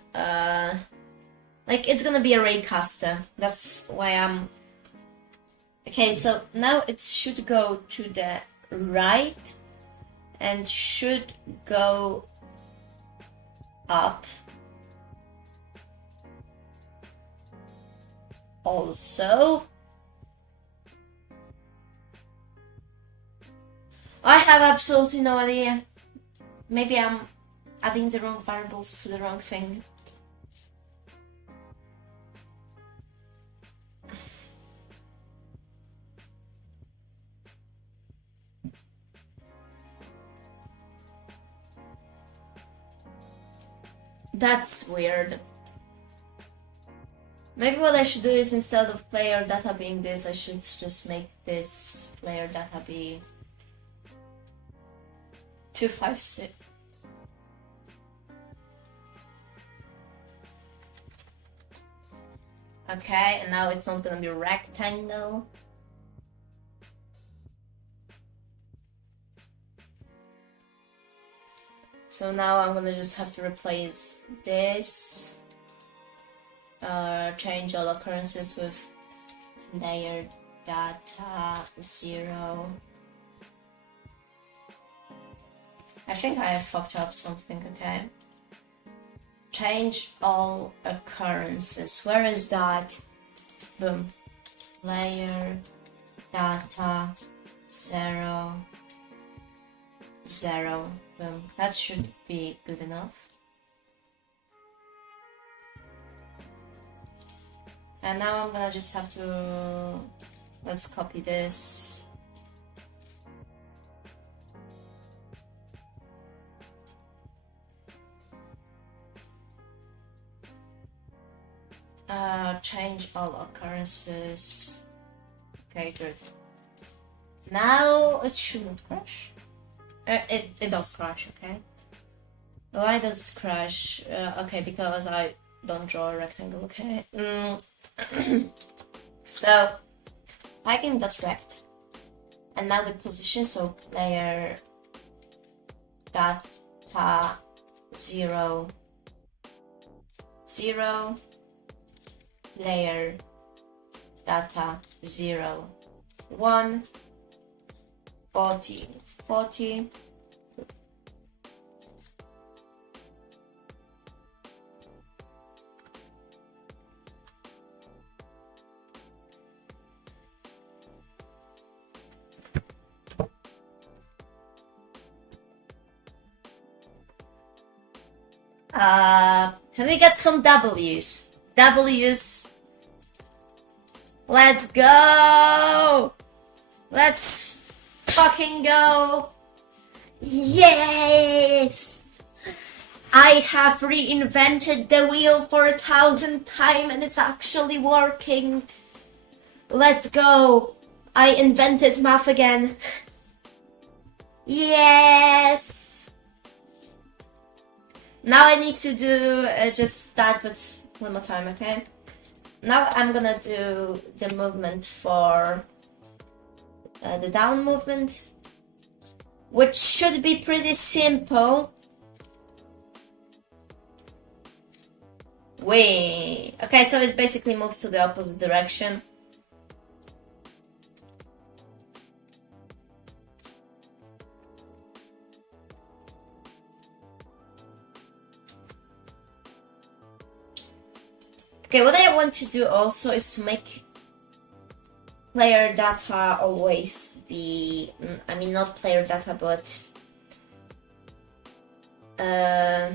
like, it's gonna be a raycaster. That's why I'm okay. So now it should go to the right and should go up also. I have absolutely no idea. Maybe I'm adding the wrong variables to the wrong thing. That's weird. Maybe what I should do is, instead of player data being this, I should just make this player data be 256. Okay, and now it's not gonna be a rectangle. So now I'm gonna just have to replace this, change all occurrences with layer data 0. I think I have fucked up something, okay? Change all occurrences. Where is that? Boom. Layer data 0 0. Boom. That should be good enough. And now I'm gonna just have to, let's copy this. Change all occurrences. Okay, good. Now it shouldn't crash. It does crash, okay? Why does it crash? Okay, because I don't draw a rectangle, okay? So, pygame.rect. And now the position, so player data 0 0 player data 0 1, 40, 40. Can we get some W's? W's. Let's go! Let's fucking go! Yes! I have reinvented the wheel for 1,000th time and it's actually working. Let's go! I invented math again. Yes! Now I need to do just that, but one more time, okay? Now I'm gonna do the movement for the down movement, which should be pretty simple. Wait, okay, so it basically moves to the opposite direction. Okay, what I want to do also is to make player data always be, I mean not player data, but the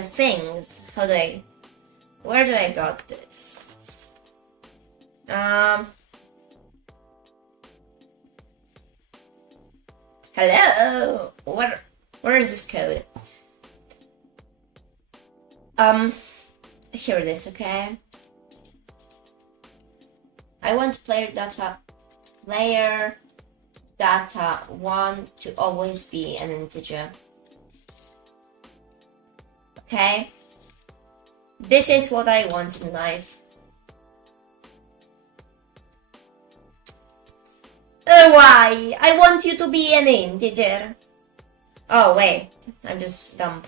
things. Where do I got this? Hello, where is this code? Here it is, okay? I want player data 1 to always be an integer. Okay? This is what I want in life. Why? I want you to be an integer. Oh, wait. I'm just dumb.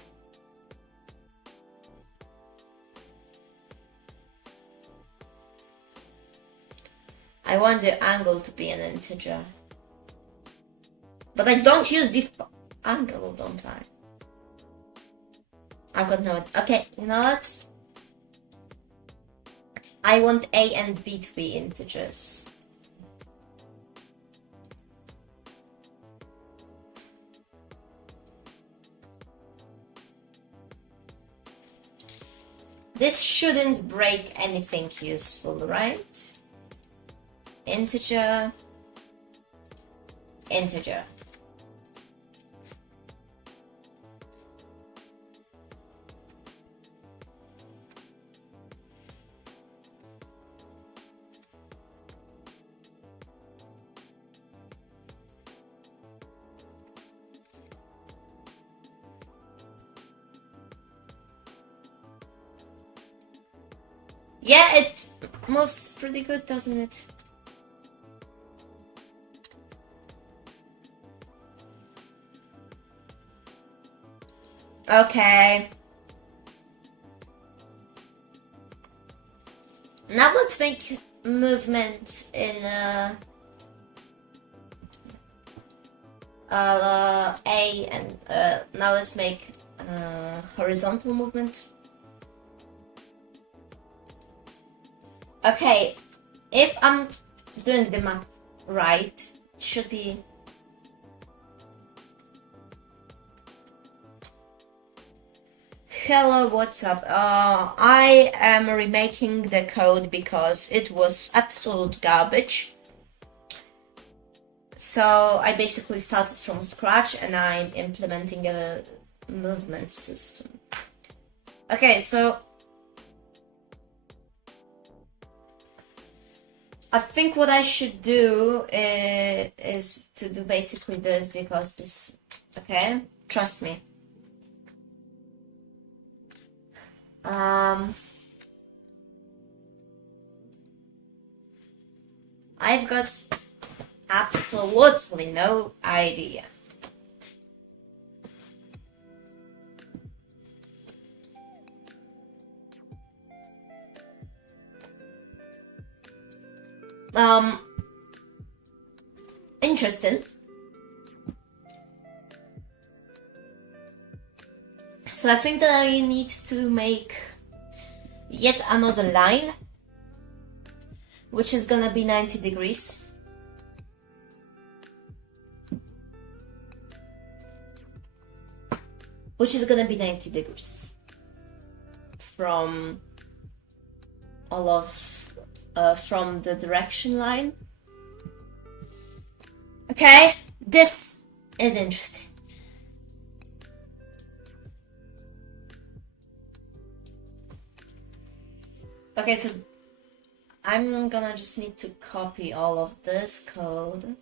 I want the angle to be an integer. But I don't use the angle, don't I? I've got no... Okay, you know what? I want A and B to be integers. This shouldn't break anything useful, right? Integer, integer. Yeah, it moves pretty good, doesn't it? Okay. Now let's make movement in A, and now let's make horizontal movement. Okay, if I'm doing the math right, it should be... Hello, what's up? I am remaking the code because it was absolute garbage. So I basically started from scratch and I'm implementing a movement system. Okay, so I think what I should do is to do basically this, because this, okay, trust me. I've got absolutely no idea. interesting. So I think that I need to make yet another line, which is gonna be 90 degrees. Which is gonna be 90 degrees from all of from the direction line. Okay, this is interesting. Okay, so I'm gonna just need to copy all of this code.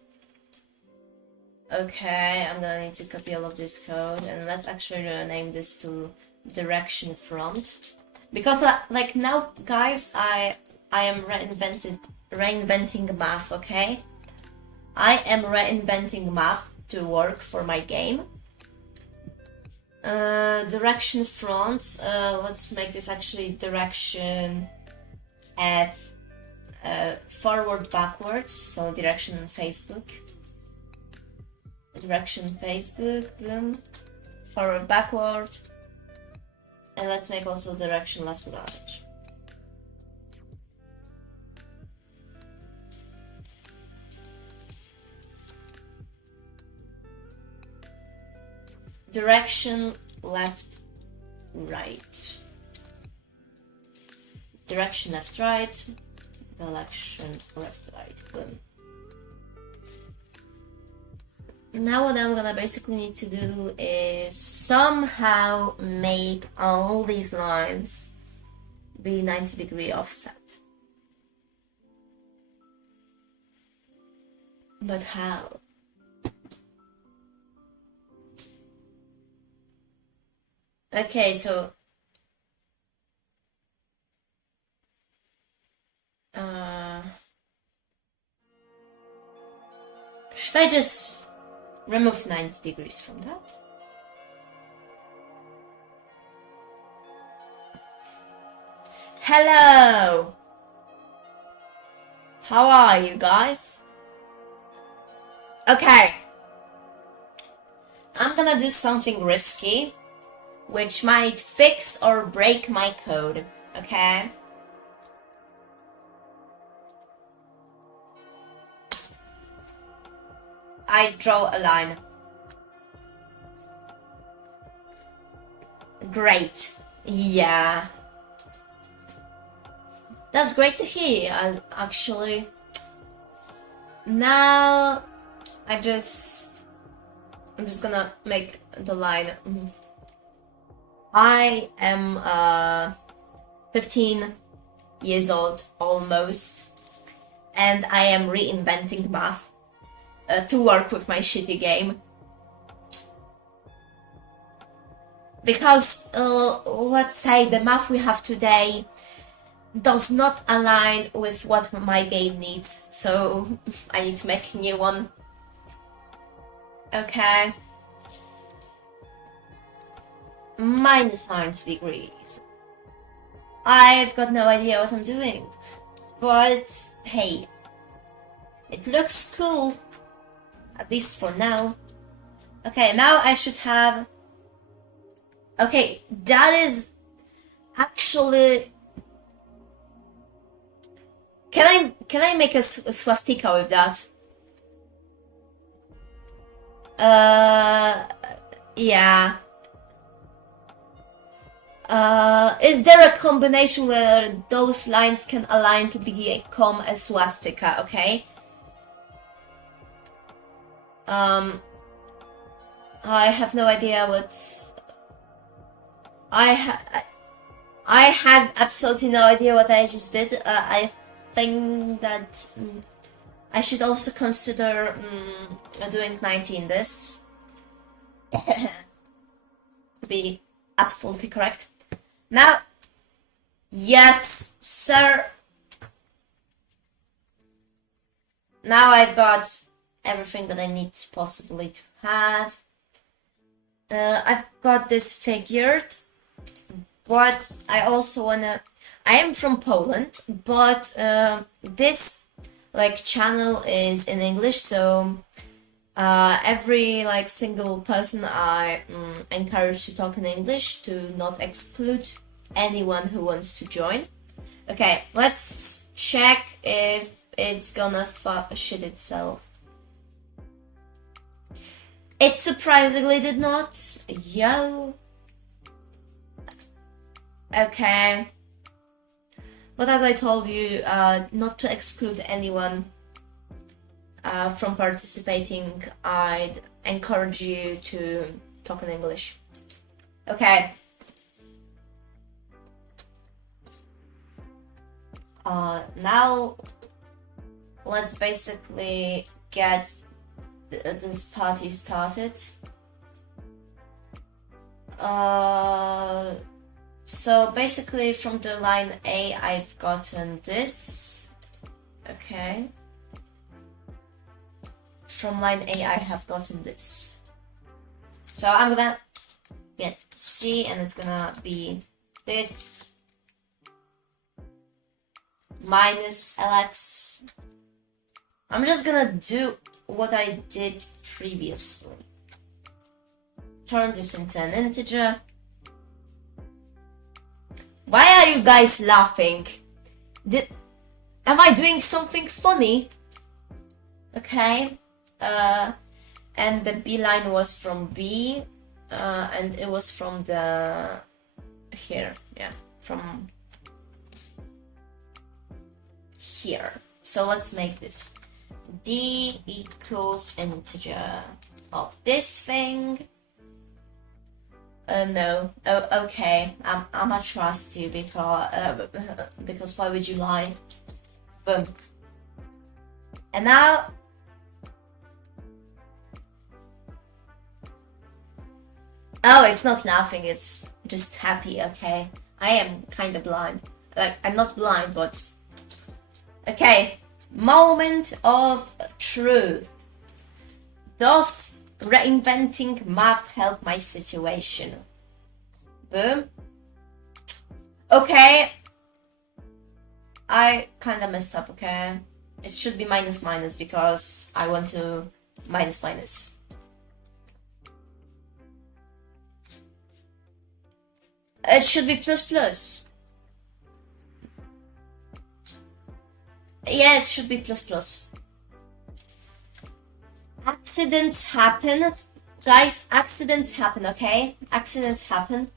Okay, I'm gonna need to copy all of this code, and let's actually rename this to direction front, because like now, guys, I am reinventing math. Okay, I am reinventing math to work for my game. Direction front. Let's make this actually direction F, forward backwards. So direction on Facebook. Direction Facebook, boom, forward backward, and let's make also direction left to right. Direction left right. Direction left right. Direction left right. Boom. Now what I'm gonna basically need to do is somehow make all these lines be 90-degree offset. But how? Okay, so should I just remove 90 degrees from that? Hello! How are you guys? Okay. I'm gonna do something risky, which might fix or break my code, okay? I draw a line. Great. Yeah. That's great to hear, actually. Now, I'm just gonna make the line. I am 15 years old, almost, and I am reinventing math to work with my shitty game. Because, let's say, the math we have today does not align with what my game needs, so I need to make a new one. Okay. Minus 90 degrees. I've got no idea what I'm doing, but hey, it looks cool, at least for now. Okay, now I should have... Okay, that is actually... Can I make a swastika with that? Yeah. Is there a combination where those lines can align to become a swastika? Okay. I have no idea what. I have absolutely no idea what I just did. I think that I should also consider doing 90 in this. To be absolutely correct. Now, yes, sir. Now I've got everything that I need possibly to have. I've got this figured, but I also wanna... I am from Poland, but this like channel is in English, so every like single person I encourage to talk in English to not exclude anyone who wants to join. Okay, let's check if it's gonna shit itself. It surprisingly did not. Yo. Okay. But as I told you, not to exclude anyone from participating, I'd encourage you to talk in English. Okay. Now let's basically get this party started. So basically from the line A I've gotten this. Okay. From line A I have gotten this. So I'm gonna get C and it's gonna be this minus LX. I'm just gonna do what I did previously. Turn this into an integer. Why are you guys laughing? Am I doing something funny? Okay. And the B line was from B, and it was from the here, yeah, from here. So let's make this D equals integer of this thing. No. Oh, okay. I'ma trust you because why would you lie? Boom. And now. Oh, it's not laughing. It's just happy. Okay. I am kind of blind. Like I'm not blind, but okay. Moment of truth. Does reinventing math help my situation? Boom. Okay. I kind of messed up, okay? It should be minus minus because I want to minus minus. It should be plus plus. Yeah, it should be plus plus. Accidents happen. Guys, accidents happen, okay? Accidents happen.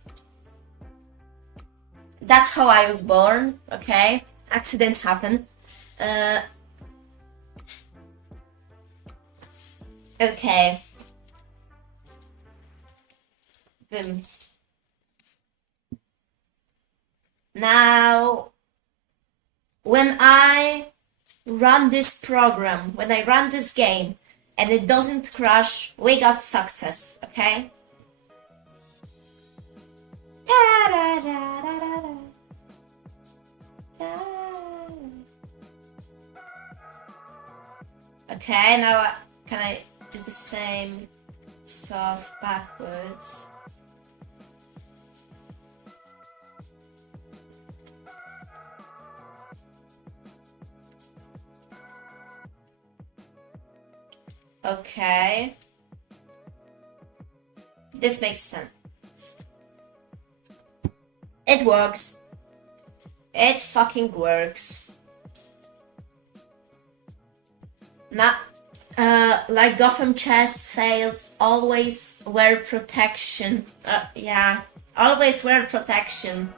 That's how I was born, okay? Accidents happen. Okay. Boom. Now, when I run this program, when I run this game, and it doesn't crash, we got success, okay? Okay, now can I do the same stuff backwards? Okay. This makes sense. It works. It fucking works. Now, like Gotham Chess says, always wear protection. Yeah, always wear protection.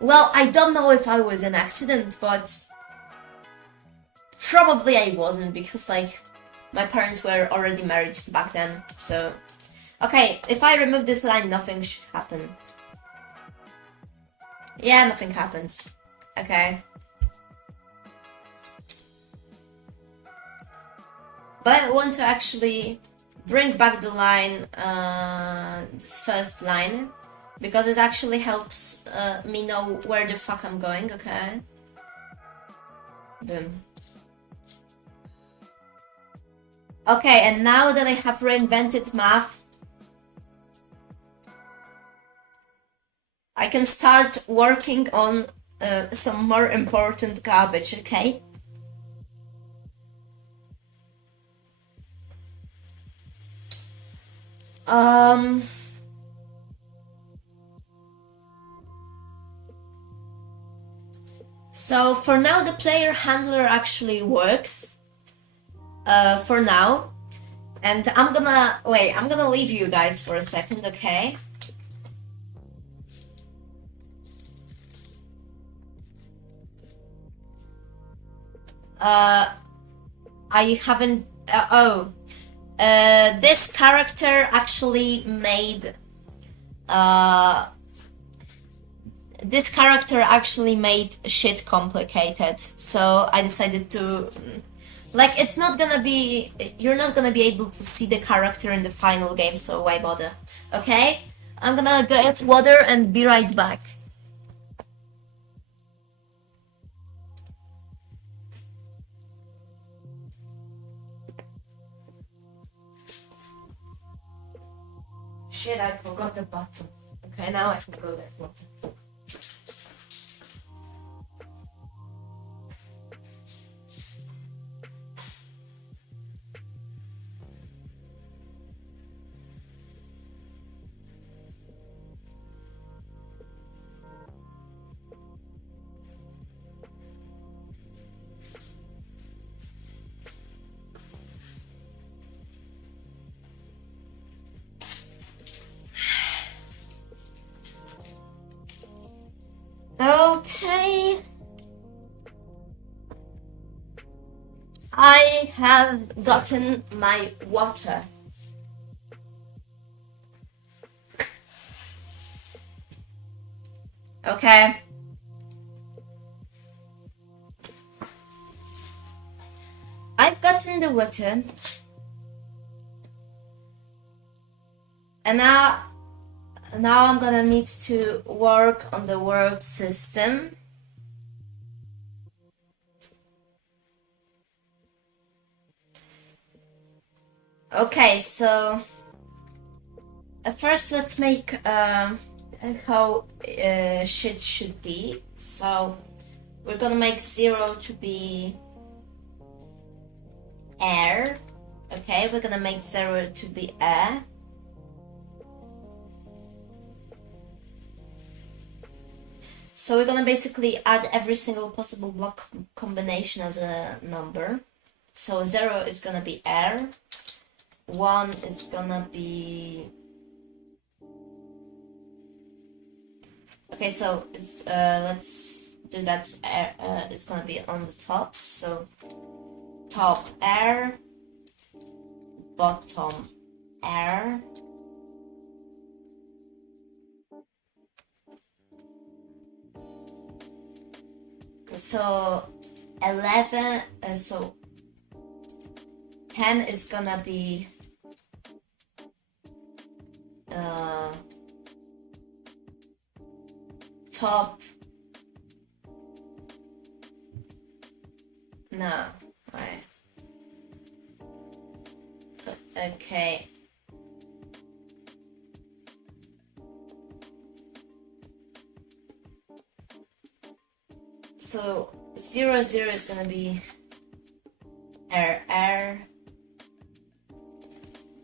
Well, I don't know if I was an accident, but probably I wasn't because like my parents were already married back then, so okay, if I remove this line nothing should happen. Yeah, nothing happens. Okay. But I want to actually bring back the line, this first line, because it actually helps me know where the fuck I'm going, okay? Boom. Okay, and now that I have reinvented math, I can start working on some more important garbage, okay? Um, so for now, the player handler actually works. For now, and I'm gonna leave you guys for a second, okay? I haven't. This character actually made. This character actually made shit complicated, so I decided to. Like, it's not gonna be. You're not gonna be able to see the character in the final game, so why bother? Okay? I'm gonna get water and be right back. Shit, I forgot the button. Okay, now I can go get water. Okay. I have gotten my water. Okay. I've gotten the water. And now I'm gonna need to work on the world system. Okay, so first let's make how shit should be. So we're gonna make 0 to be air. Okay, we're gonna make 0 to be air. So we're gonna basically add every single possible block combination as a number. So 0 is gonna be air, 1 is gonna be... Okay, so it's, let's do that. It's gonna be on the top. So top air, bottom air, so 11, so 10 is gonna be top, no, right, okay, so 0, 0 is gonna be air,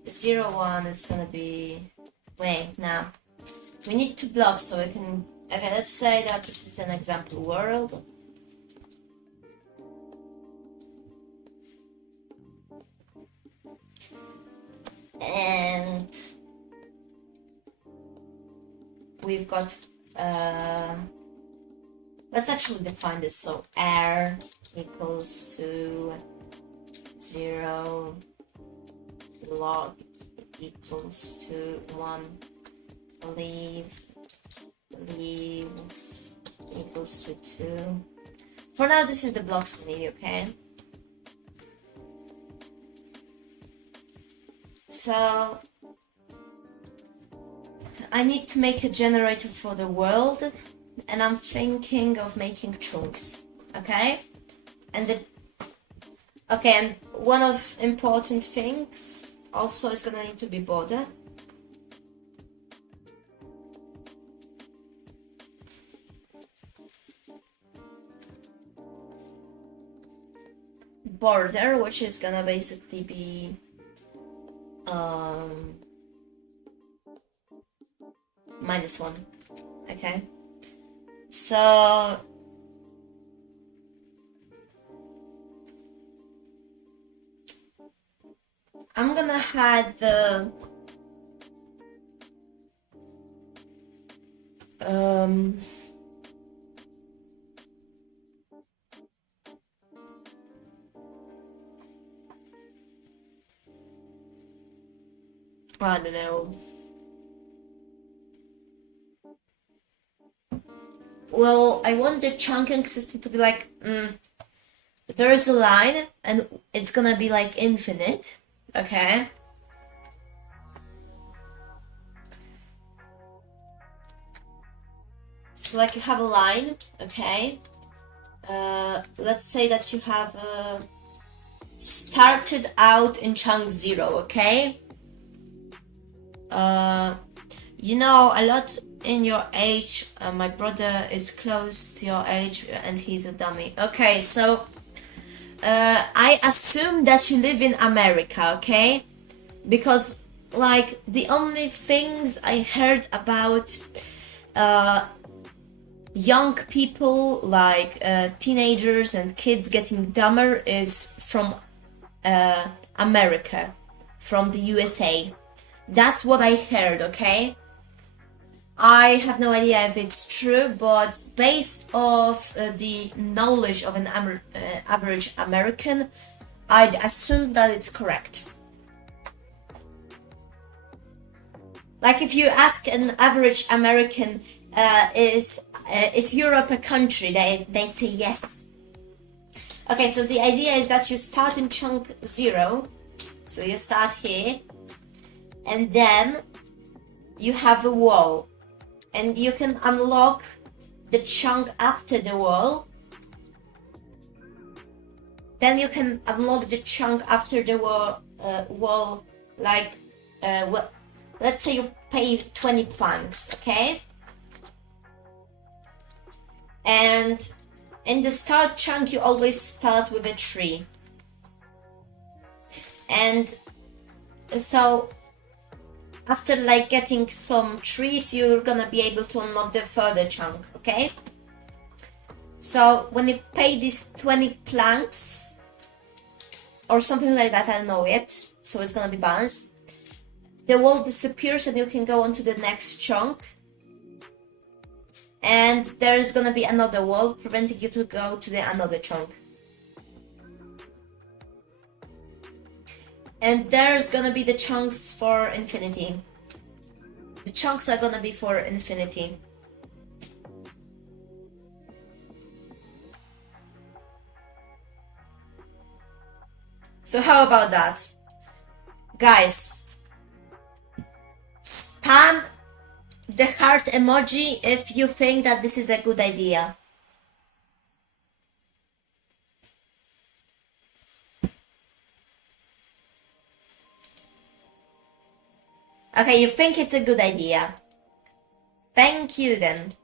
0, 1 is gonna be, wait, now we need to block so we can, okay, let's say that this is an example world. And we've got, let's actually define this. So air equals to 0, log equals to 1, leaves equals to 2. For now, this is the blocks we need, okay? So I need to make a generator for the world, and I'm thinking of making chunks, okay? And one of important things also is gonna need to be border. border, which is gonna basically be -1. Okay, so I'm gonna have the I don't know. Well, I want the chunking system to be like, there is a line and it's gonna be like infinite, okay? So like you have a line, okay? Let's say that you have started out in chunk 0, okay? You know, a lot in your age, my brother is close to your age and he's a dummy. Okay, so I assume that you live in America, okay? Because like the only things I heard about young people, like teenagers and kids getting dumber, is from America, from the USA. That's what I heard, okay? I have no idea if it's true, but based off the knowledge of an average American, I'd assume that it's correct. Like if you ask an average American, is Europe a country? They'd say yes. Okay, so the idea is that you start in chunk 0, so you start here, and then you have a wall, and you can unlock the chunk after the wall. Then you can unlock the chunk after the wall, like, well, let's say you pay 20 planks, okay? And in the start chunk, you always start with a tree. And so after like getting some trees, you're gonna be able to unlock the further chunk, okay? So when you pay these 20 planks or something like that, I don't know yet, so it's gonna be balanced, the wall disappears and you can go on to the next chunk. And there's gonna be another wall preventing you to go to the another chunk. And there's gonna be the chunks for infinity. The chunks are gonna be for infinity. So how about that? Guys, spam the heart emoji if you think that this is a good idea. Okay, you think it's a good idea. Thank you then.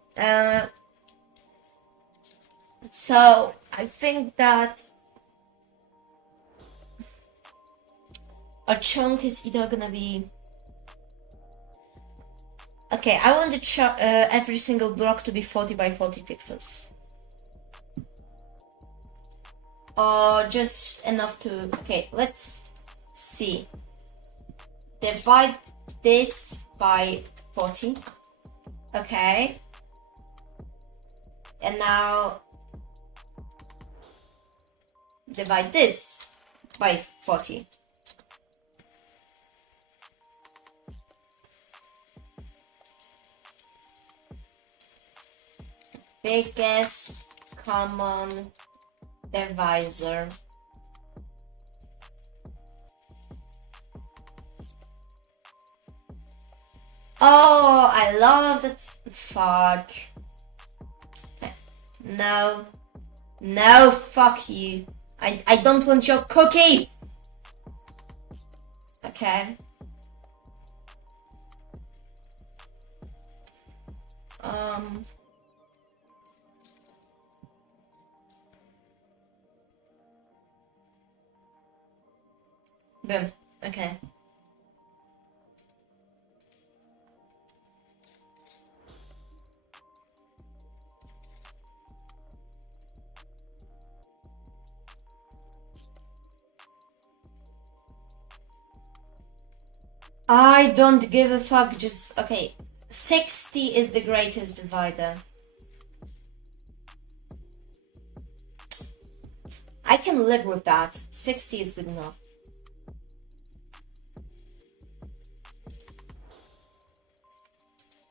So I think that a chunk is either gonna be... Okay, I want every single block to be 40 by 40 pixels. Or just enough to... Okay, let's see. Divide this by 40. Okay. And now divide this by 40. Biggest common divisor. Oh, I love that. Fuck. No. No, fuck you. I don't want your cookies. Okay. Boom. Okay. I don't give a fuck, just okay. 60 is the greatest divider. I can live with that. 60 is good enough.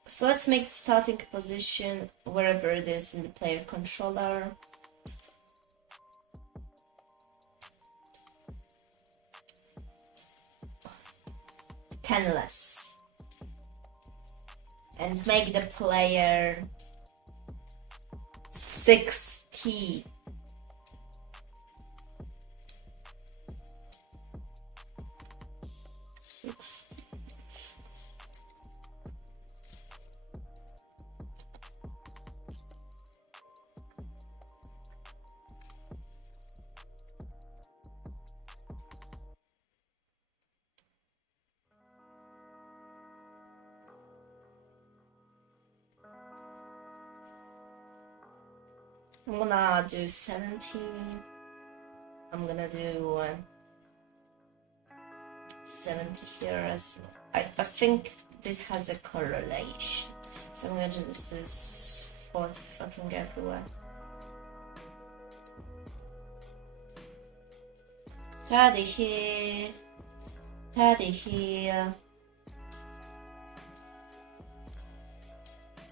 So let's make the starting position wherever it is in the player controller. Ten less. And make the player 60. I'm gonna do 70. I'm gonna do 70 here as well. I think this has a correlation. So I'm gonna do this 40 fucking everywhere. 30 here. 30 here.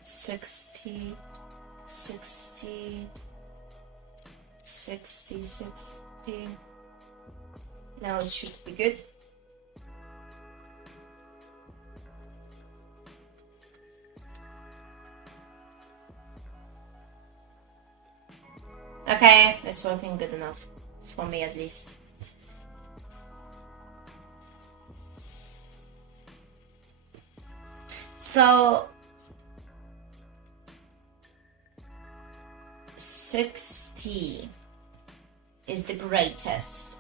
60. 60. 60, 60. Now it should be good. Okay, it's working good enough. For me at least. So 60 is the greatest.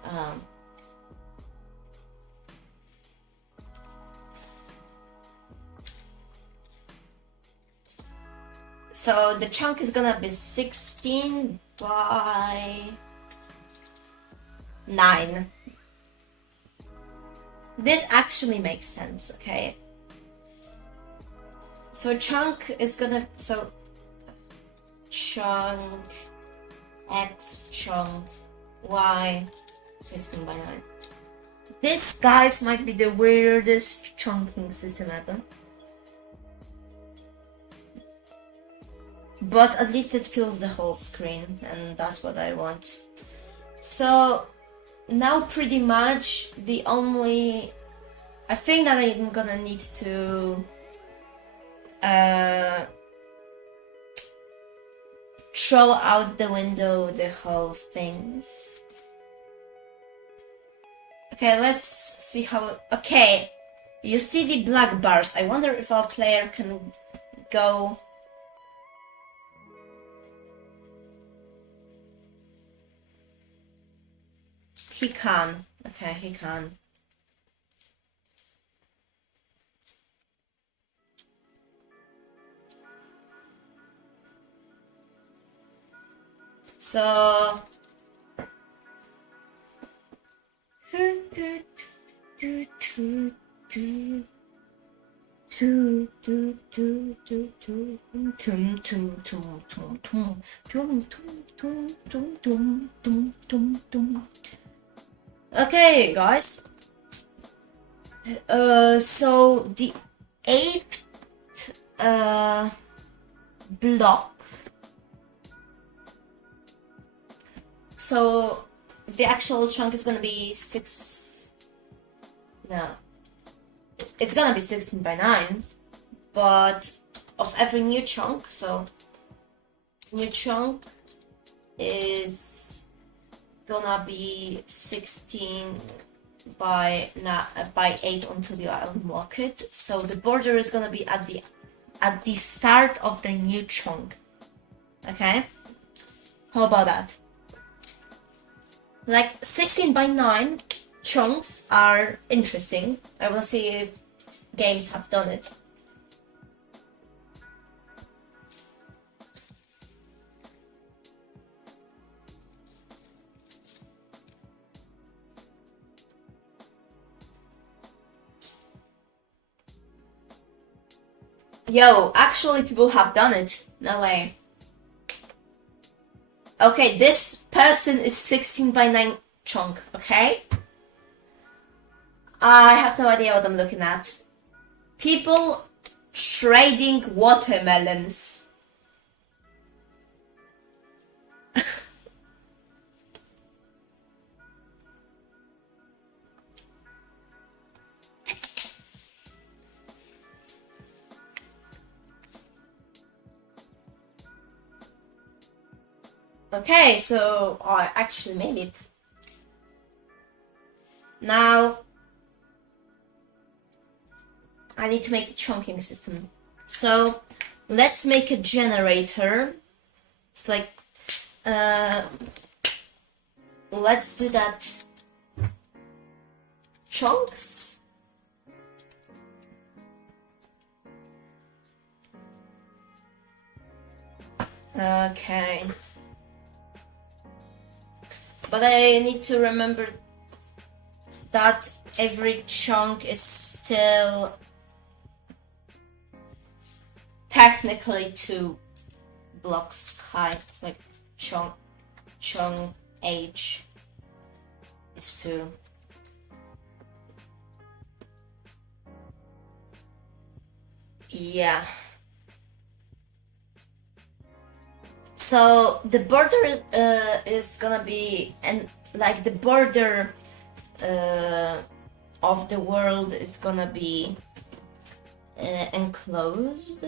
So the chunk is gonna be 16 by 9. This actually makes sense, okay? So chunk is gonna, so chunk X chunk Y 16 by 9. This, guys, might be the weirdest chunking system ever. But at least it fills the whole screen, and that's what I want. So now pretty much the only, I think that I'm gonna need to throw out the window the whole things. Okay, let's see how, okay, you see the black bars. I wonder if our player can go. He can. Okay, he can. So okay, guys. So the 8th block. So the actual chunk is gonna be 6. No, it's gonna be 16 by 9, but of every new chunk. So new chunk is gonna be 16 by 8 until you unlock it. So the border is gonna be at the start of the new chunk. Okay, how about that? Like 16 by 9 chunks are interesting. I want to see if games have done it. Yo, actually people have done it. No way. Okay, this person is 16 by 9 chunk, okay? I have no idea what I'm looking at. People trading watermelons. Okay, so I actually made it. Now I need to make a chunking system. So let's make a generator. It's like let's do that. Chunks. Okay. But I need to remember that every chunk is still technically 2 blocks high. It's like chunk H is 2. Yeah. So the border is gonna be, and like the border of the world is gonna be enclosed.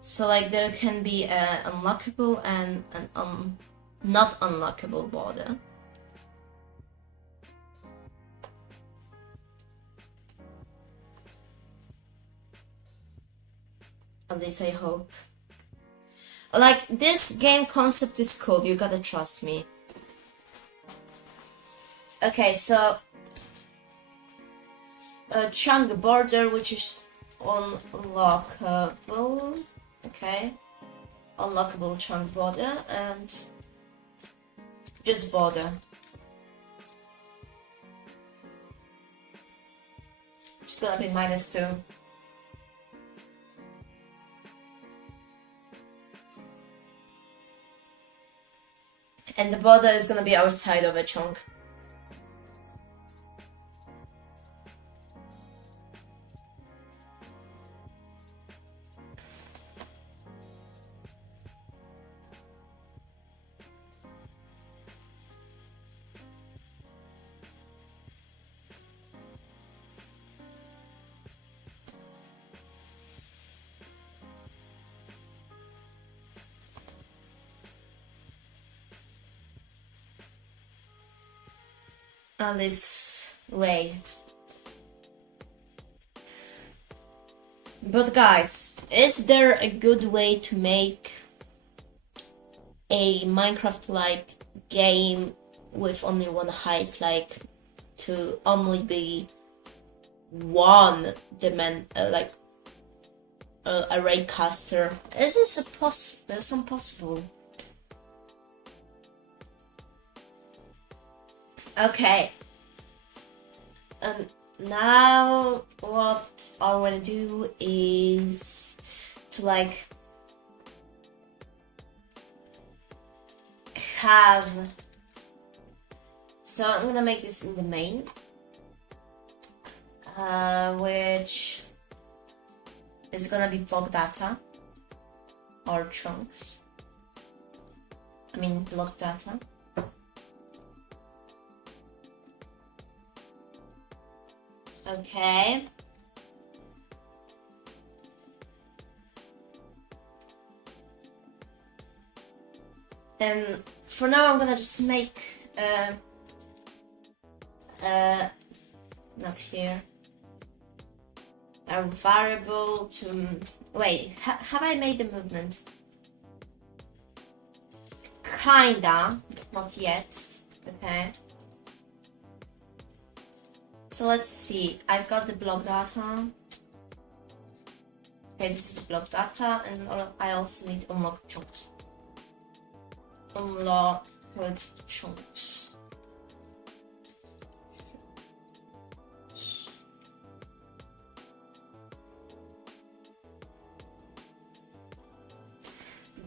So like there can be an unlockable and an not unlockable border. At least I hope. Like, this game concept is cool, you gotta trust me. Okay, so a chunk border which is unlockable. Okay, unlockable chunk border and just border. It's gonna be -2. And the border is gonna be outside of a chunk. At least wait. But guys, is there a good way to make a Minecraft-like game with only one height, like to only be one like a raycaster? Is this possible? Okay. And now what I want to do is to like have, so I'm gonna make this in the main, which is gonna be block data or chunks. I mean block data. Okay. And for now I'm gonna just make not here, a variable to, wait, have I made the movement? Kinda, not yet. Okay. So let's see, I've got the block data. Okay, this is the block data, and I also need unlocked chunks. Unlocked chunks.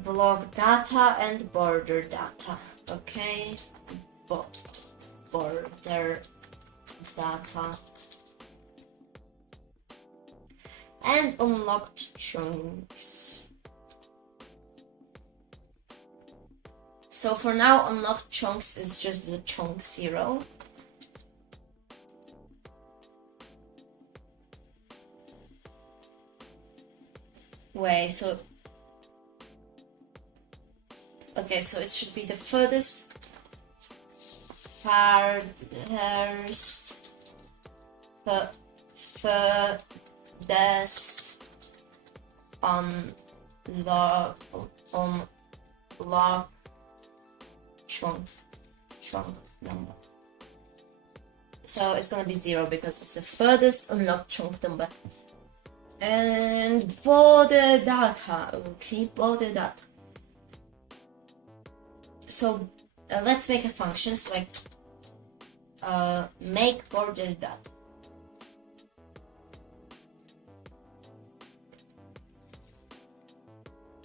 Block data and border data. Okay, border data and unlocked chunks. So for now, unlocked chunks is just the chunk 0. Wait, so okay, so it should be the farthest unlock chunk number. So it's gonna be 0 because it's the furthest unlocked chunk number. And border data. Okay, border data. So let's make a function. So like make border data.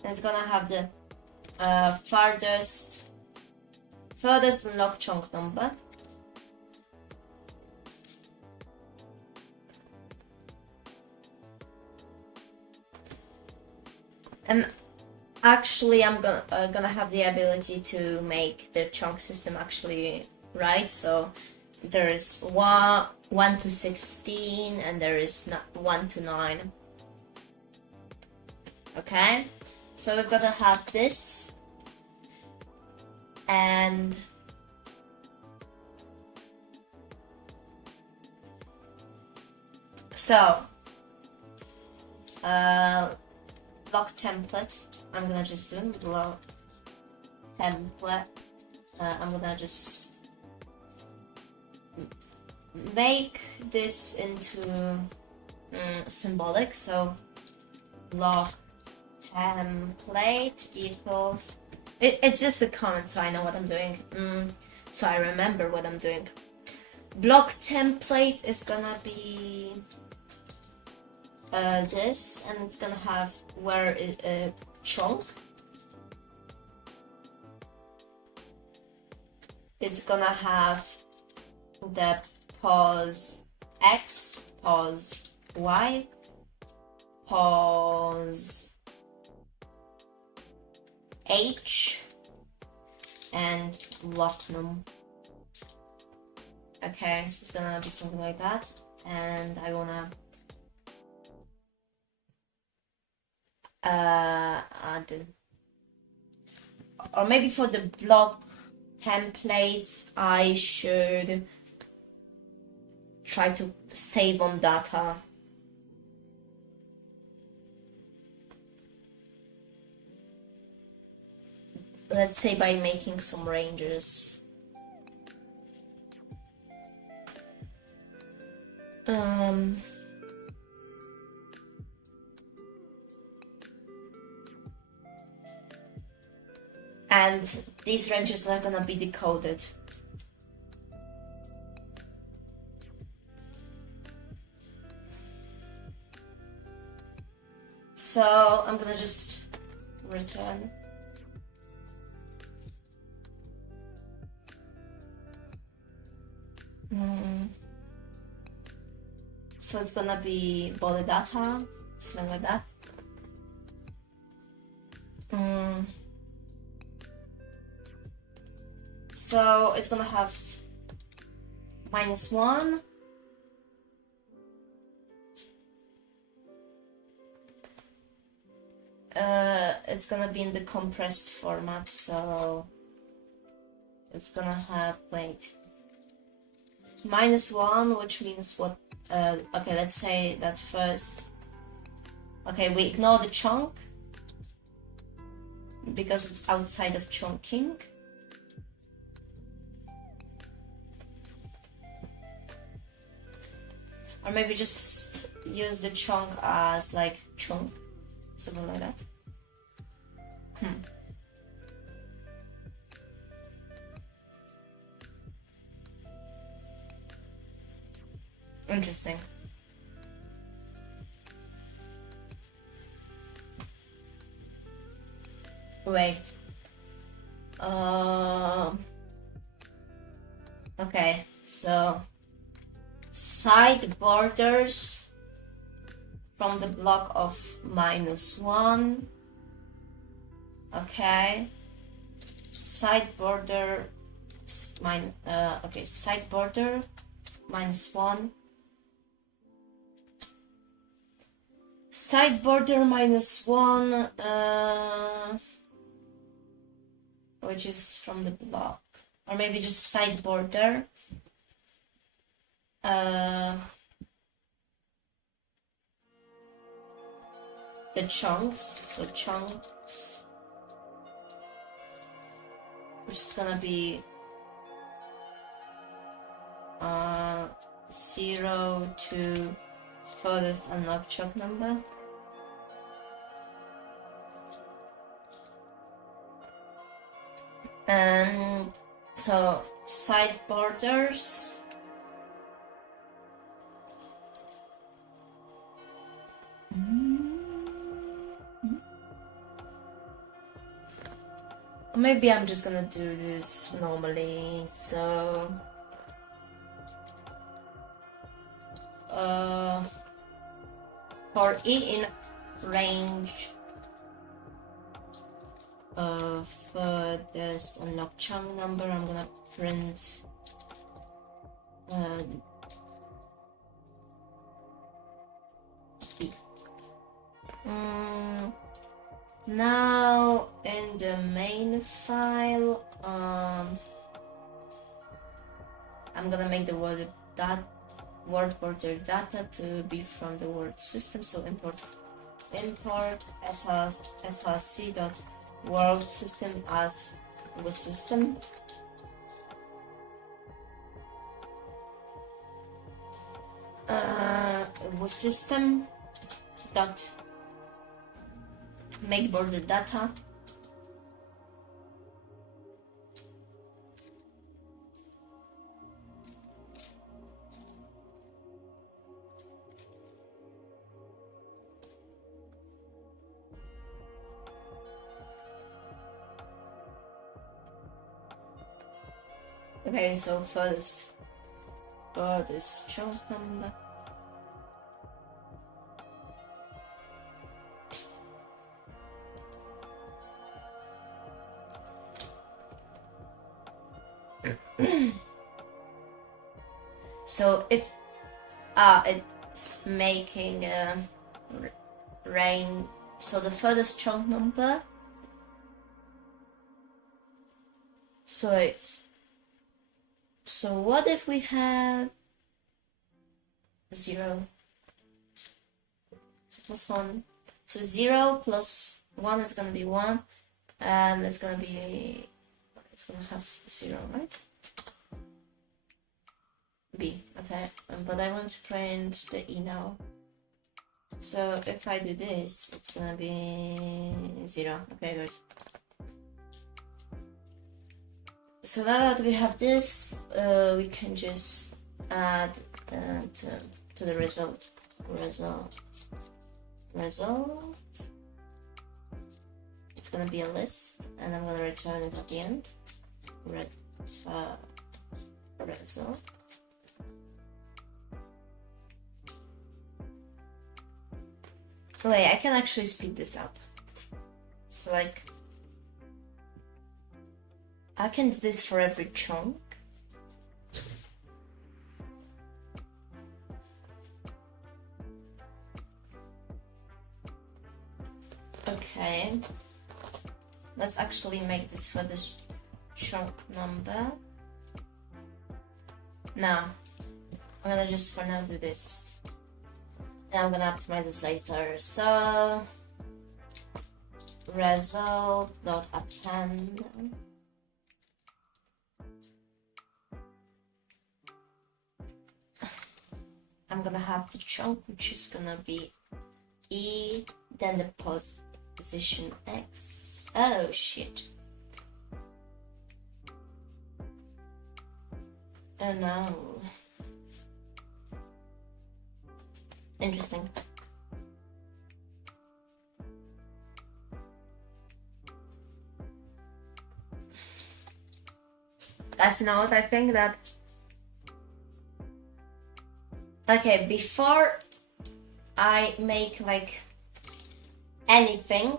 And it's gonna have the furthest unlocked chunk number. And actually, I'm gonna have the ability to make the chunk system actually right. So there is 1 to 16, and there is 1 to 9. Okay, so we've got to have this, and so block template. I'm gonna just do block template. I'm gonna just make this into symbolic. So block template equals. It's just a comment, so I know what I'm doing. So I remember what I'm doing. Block template is gonna be this, and it's gonna have where a chunk. It's gonna have the pause X, pause Y, pause H, and block num. Okay, so it's gonna be something like that, and I wanna add, or maybe for the block templates I should try to save on data. Let's say by making some ranges. And these ranges are gonna be decoded. So I'm gonna just return. So it's gonna be body data, something like that. So it's gonna have -1. It's gonna be in the compressed format, so it's gonna have, wait, -1, which means what? Okay, let's say that first. Okay, we ignore the chunk because it's outside of chunking. Or maybe just use the chunk as like chunk, something like that. Interesting. Wait. Okay, so side borders from the block of -1. Okay. Side border okay, side border -1. Side border -1, which is from the block, or maybe just side border. The chunks, so chunks, which is gonna be 0 to furthest unlocked chunk number. And so side borders, maybe I'm just gonna do this normally. So for E in range of this unlocked chunk number, I'm gonna print E. Now in the main file, I'm gonna make the word border data to be from the word system. So import src.world system as the system. System dot make border data. Okay, so first for this chunk number. So if it's making rain, so the furthest chunk number, so what if we have 0, so +1, so 0 plus 1 is gonna be 1, and it's gonna have 0, right? B, okay, but I want to print the E now. So if I do this, it's gonna be 0. Okay, guys. So now that we have this, we can just add to the result. It's gonna be a list, and I'm gonna return it at the end. Result. Wait, I can actually speed this up. So like, I can do this for every chunk. Okay, let's actually make this for this chunk number. Now, I'm gonna just for now do this. Now I'm gonna optimize this later. So result.append. I'm gonna have the chunk, which is gonna be E, then the position X. Oh shit. Oh no. Interesting. That's not, I think that. Okay, before I make like anything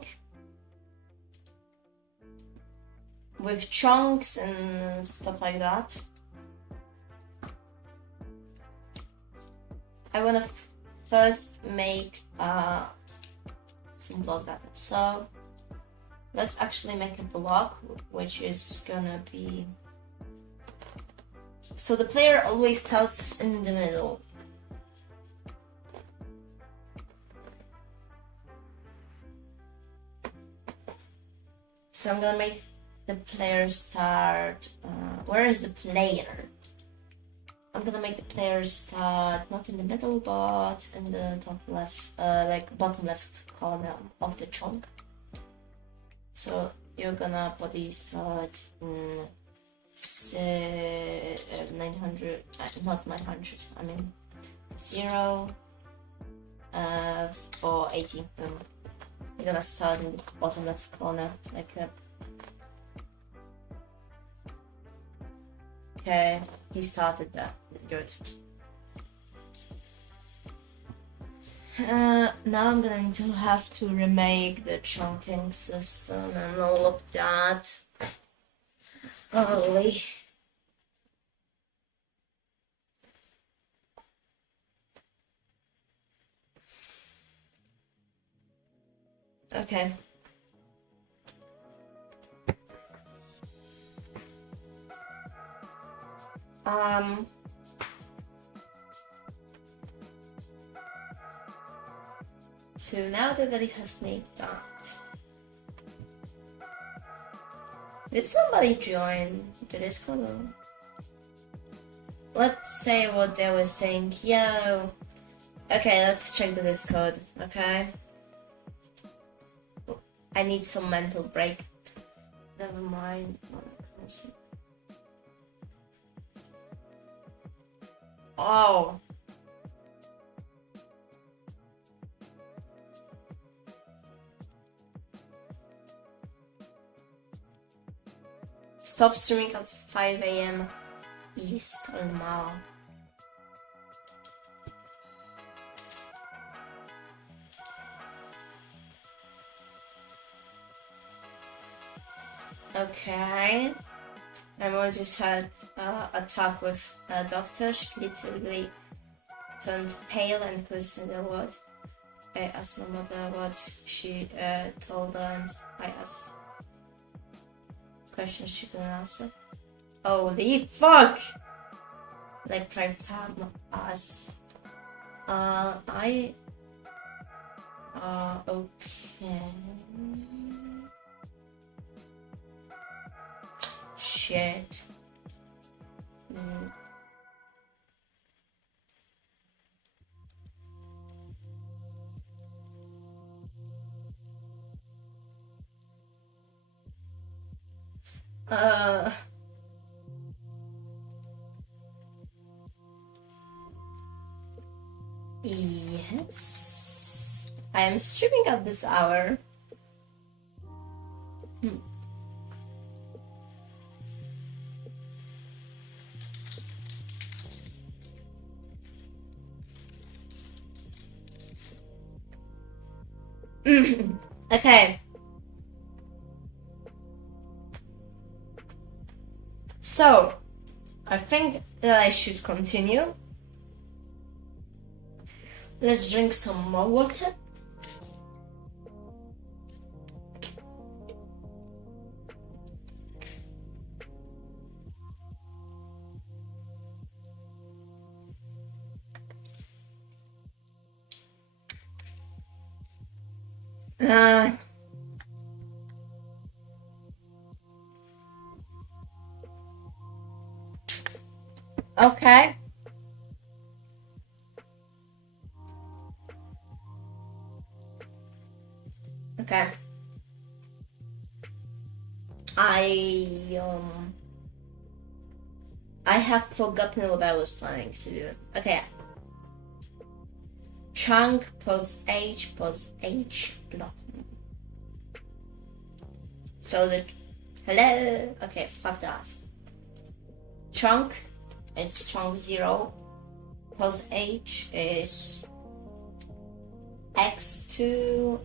with chunks and stuff like that, I wanna first make some block data. So let's actually make a block which is gonna be. So the player always starts in the middle. So I'm gonna make the player start. Where is the player? I'm gonna make the player start not in the middle, but in the top left, like bottom left corner of the chunk. So you're gonna body start in 900, not 900. I mean 0 for 80. You're gonna start in the bottom left corner, like a. Okay, he started that. Good. Now I'm going to have to remake the chunking system and all of that. Holy. Okay. So now that I have made that, did somebody join the Discord? Let's say what they were saying. Yo. Okay, let's check the Discord. Okay. I need some mental break. Never mind. Oh. Stop streaming at 5 a.m. East tomorrow. Okay. I just had a talk with a doctor. She literally turned pale and couldn't say the word. I asked my mother what she told her, and I asked questions she couldn't answer. Holy fuck! Like prime time us. Okay. Shit. Yes. I am streaming at this hour. Okay. So, I think that I should continue. Let's drink some more water. Okay. Okay. I have forgotten what I was planning to do. Okay. Chunk plus H block. So the hello. Okay, fuck that. Chunk, it's chunk 0 plus H is x2,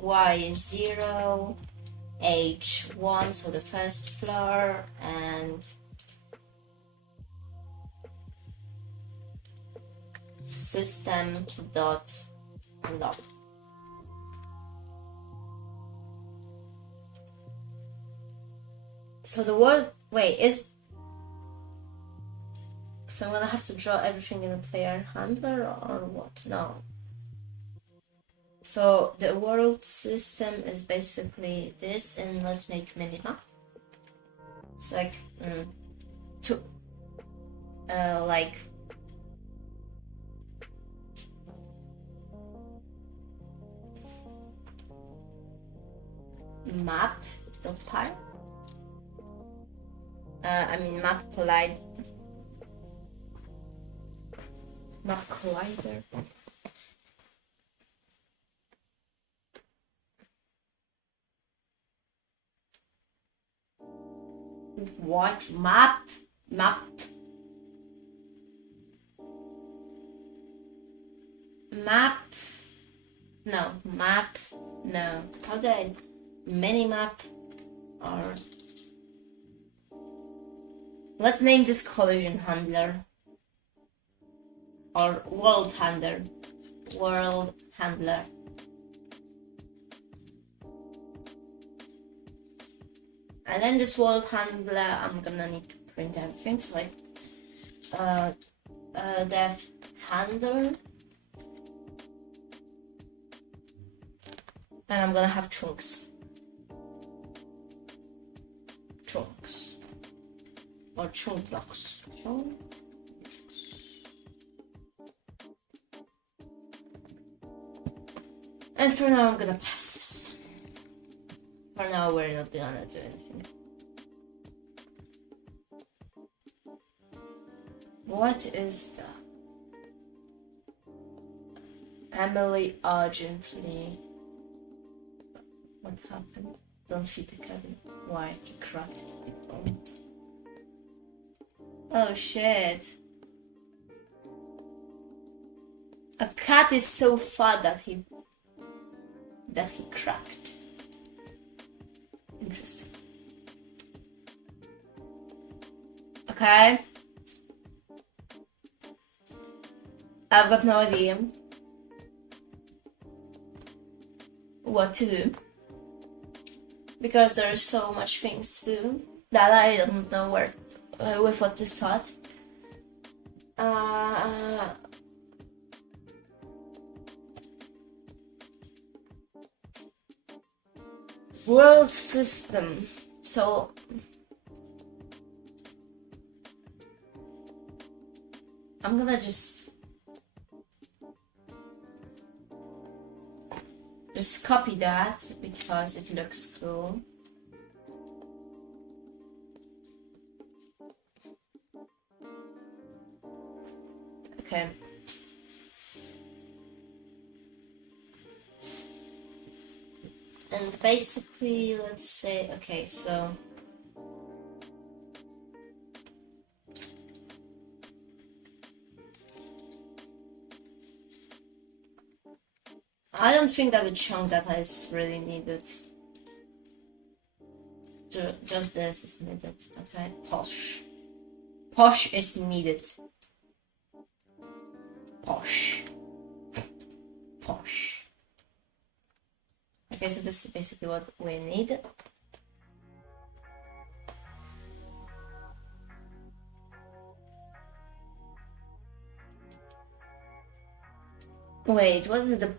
y0, h1, so the first floor, and system dot log. So the word, wait, is, so I'm gonna have to draw everything in a player handler or what? No. So the world system is basically this, and let's make minimap. It's like like map.py. I mean map collider. What? Map? No. How do I minimap? Or let's name this collision handler or world handler. And then this world handler, I'm gonna need to print everything. So like def handler, and I'm gonna have chunks or chunk blocks. And for now I'm gonna pass. For now we're not gonna do anything. What is that? Emily urgently. What happened? Don't feed the cat. Why? He cracked it. Oh shit. A cat is so fat that he cracked. Interesting. Okay. I've got no idea what to do because there's so much things to do that I don't know where with what to start. World system. So I'm gonna just copy that because it looks cool. Okay. And basically, let's say, okay, so I don't think that the chunk data is really needed. Just this is needed. Okay, posh is needed. Posh. Okay, so this is basically what we need. Wait, what is the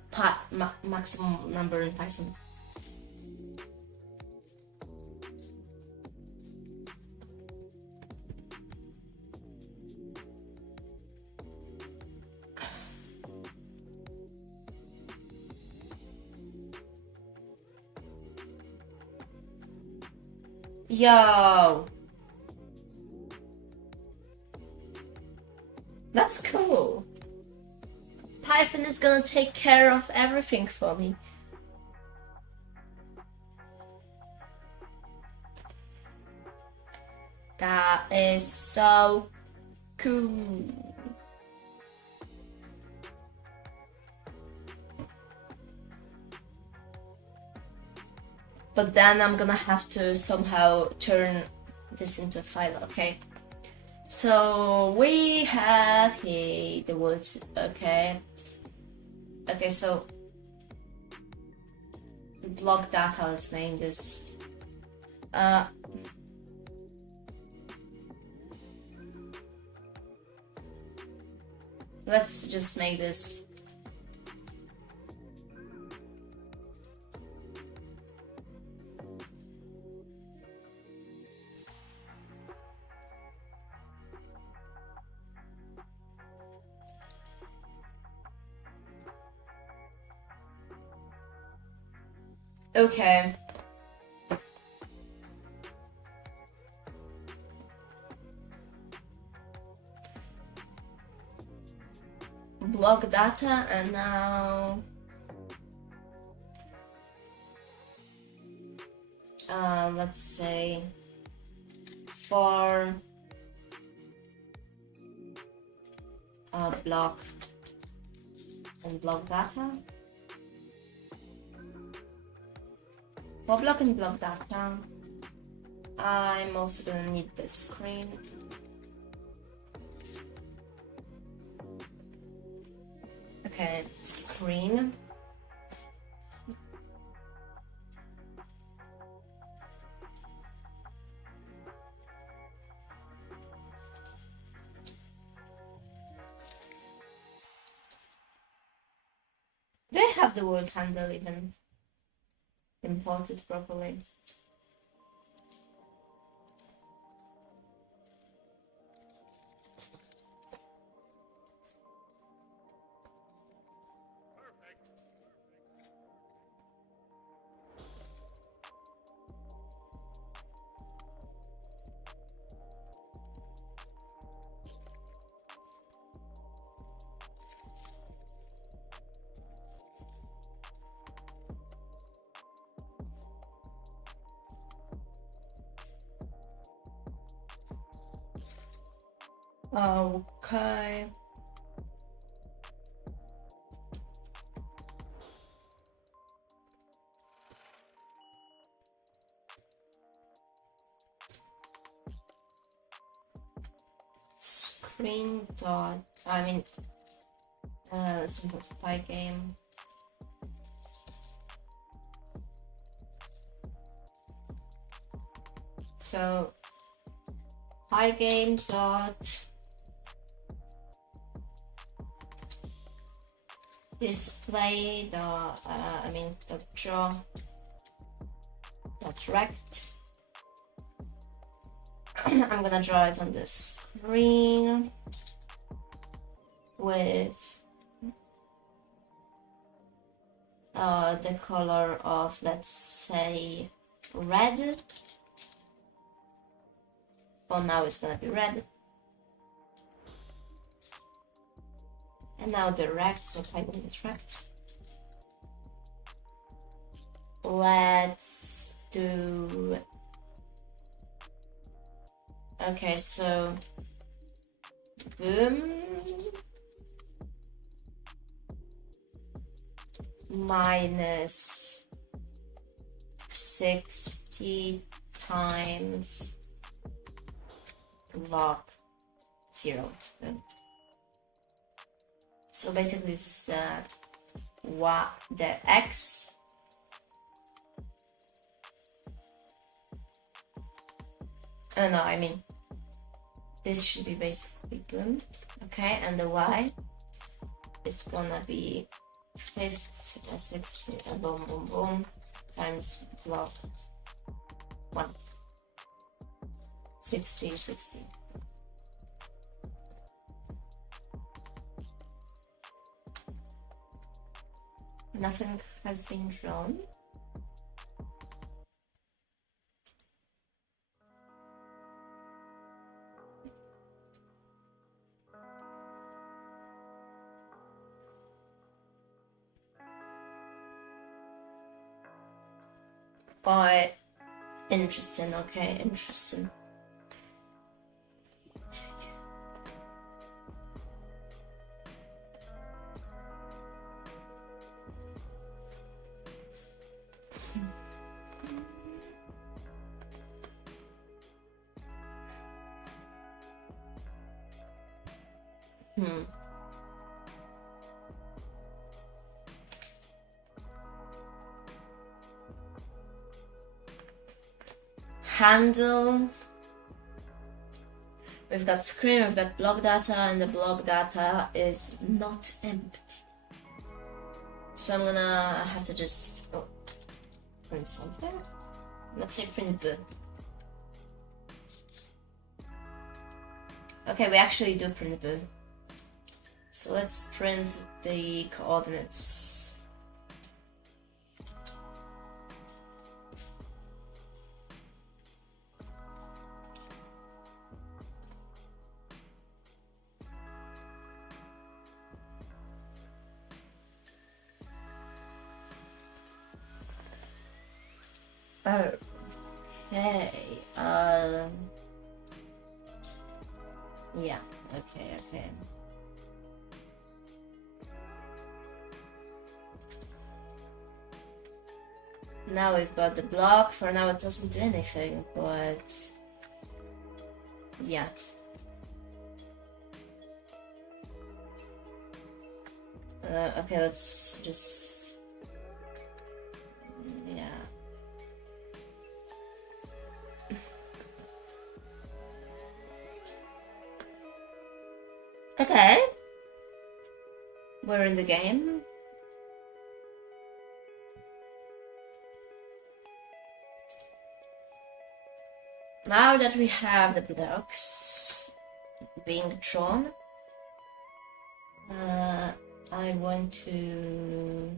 maximum number in Python? Yo! That's cool. Python is gonna take care of everything for me. That is so cool. But then I'm gonna have to somehow turn this into a file, okay? So we have here the words, okay? Okay, so block data, let's name this. Let's just make this okay. Block data, and now let's say for block and block data. For block and block data, I'm also gonna need the screen. Okay, screen. Do I have the word handle even imported properly? Okay. Screen dot, simple Pygame. So Pygame dot display dot dot draw dot rect. I'm gonna draw it on the screen with the color of, let's say, red. For now it's gonna be red. And now the rect, so type in the rect. Let's do, okay, so boom minus 60 times block 0. Boom. So basically this is the x no, I mean this should be basically boom. Okay, and the y is gonna be 60 boom boom boom times block 1 60. Nothing has been drawn. quite interesting. Okay, interesting. Handle. We've got screen, we've got block data, and the block data is not empty. So I'm gonna have to just print something. Let's say print the. Okay, we actually do print the. So let's print the coordinates. Okay. Yeah. Okay. Now we've got the block. For now it doesn't do anything, but yeah. Okay, let's just yeah. Okay. We're in the game. Now that we have the blocks being drawn, I want to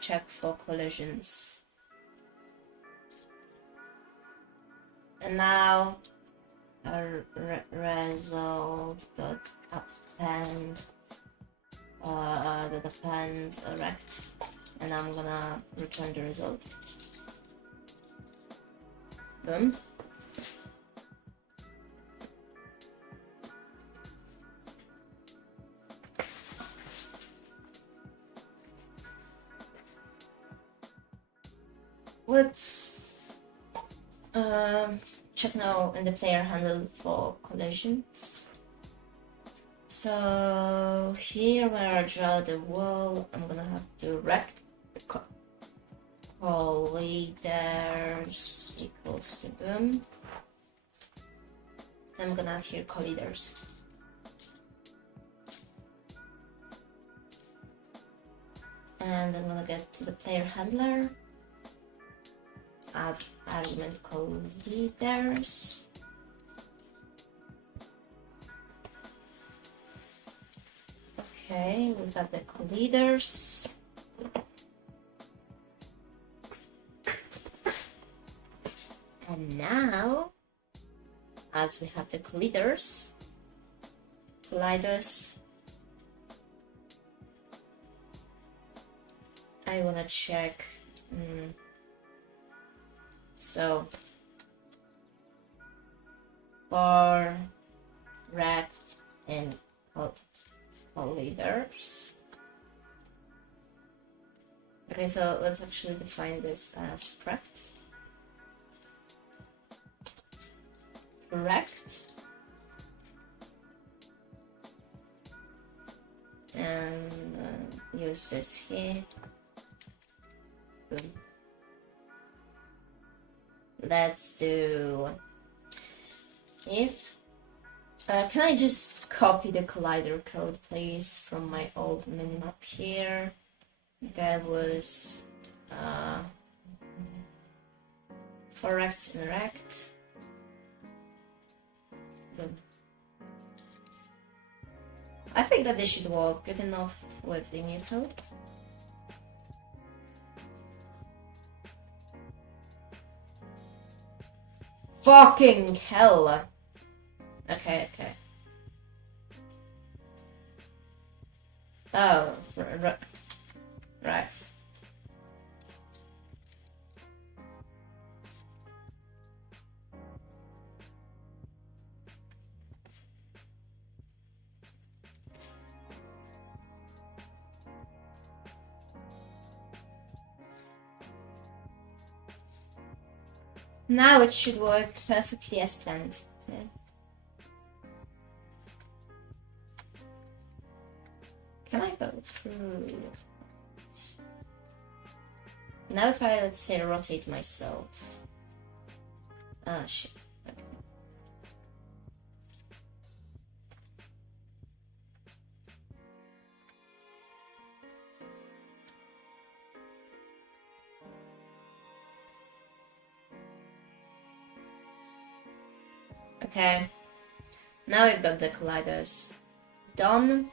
check for collisions. And now our result dot append rect, and I'm gonna return the result. Boom. Let's check now in the player handle for collisions. So here where I draw the wall, I'm gonna have to rect colliders equals to boom. I'm gonna add here colliders. And I'm gonna get to the player handler, add argument colliders. Okay, we've got the colliders. And now, as we have the colliders, I wanna check. So for rect and colliders. Okay, so let's actually define this as rect. Rect. And use this here. Boom. Let's do if can I just copy the collider code please from my old minimap here. That was for rect and rect. Boom. I think that this should work good enough with the new code. Fucking hell. Okay, okay. Oh, right. Now it should work perfectly as planned. Yeah. Can I go through? Now if I, let's say, rotate myself. Ah, shit. Okay. Okay. Now we've got the colliders done.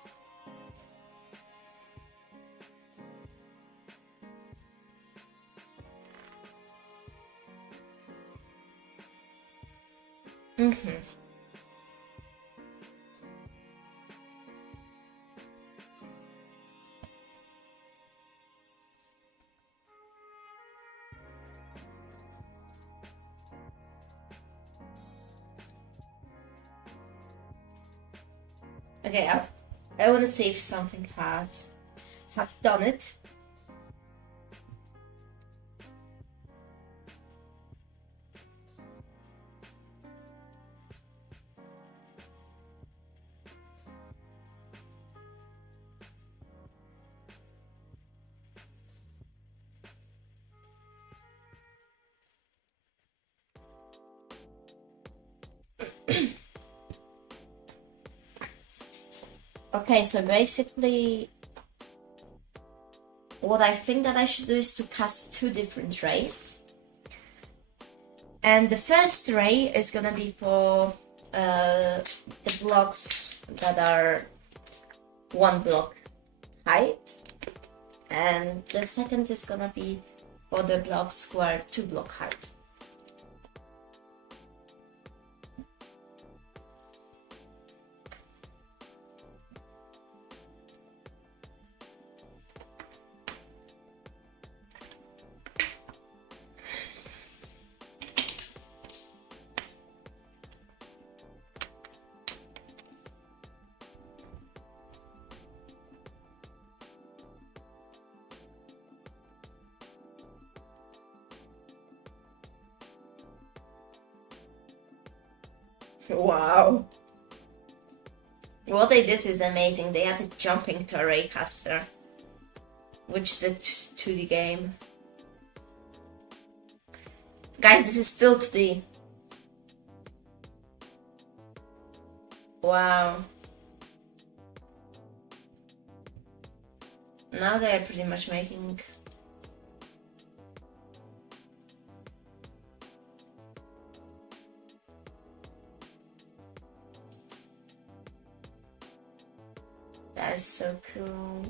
Okay, I want to see if something have done it. Okay, so basically what I think that I should do is to cast two different rays. And the first ray is gonna be for the blocks that are 1 block height. And the second is gonna be for the blocks who are 2 block height. Wow. What they did is amazing. They added jumping to a Raycaster, which is a 2D game. Guys, this is still 2D. Wow. Now they're pretty much making... That is so cool.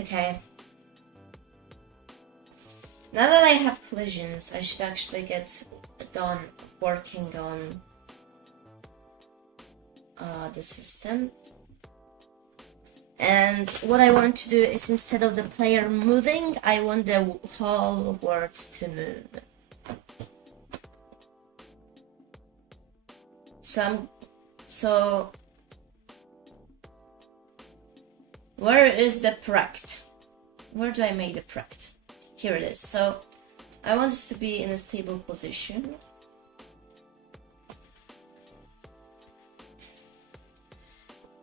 Okay. Now that I have collisions, I should actually get done working on the system. And what I want to do is, instead of the player moving, I want the whole world to move. So where is the prect? Where do I make the prect? Here it is. So I want this to be in a stable position.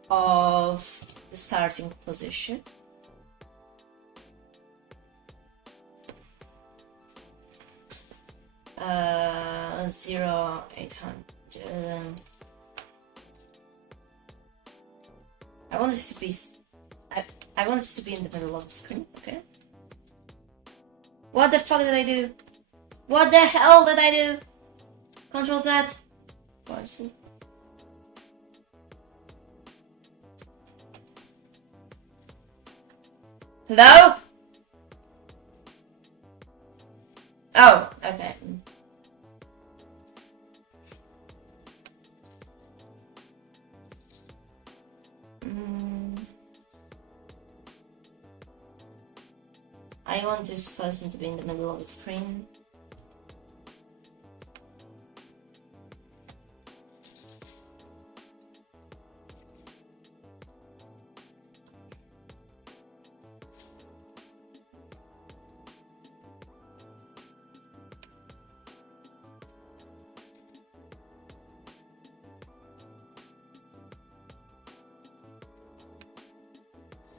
Of the starting position. Uh, 0800. I want this to be. I want this to be in the middle of the screen. Okay. What the fuck did I do? What the hell did I do? Control Z. Hello? Oh, okay. I want this person to be in the middle of the screen.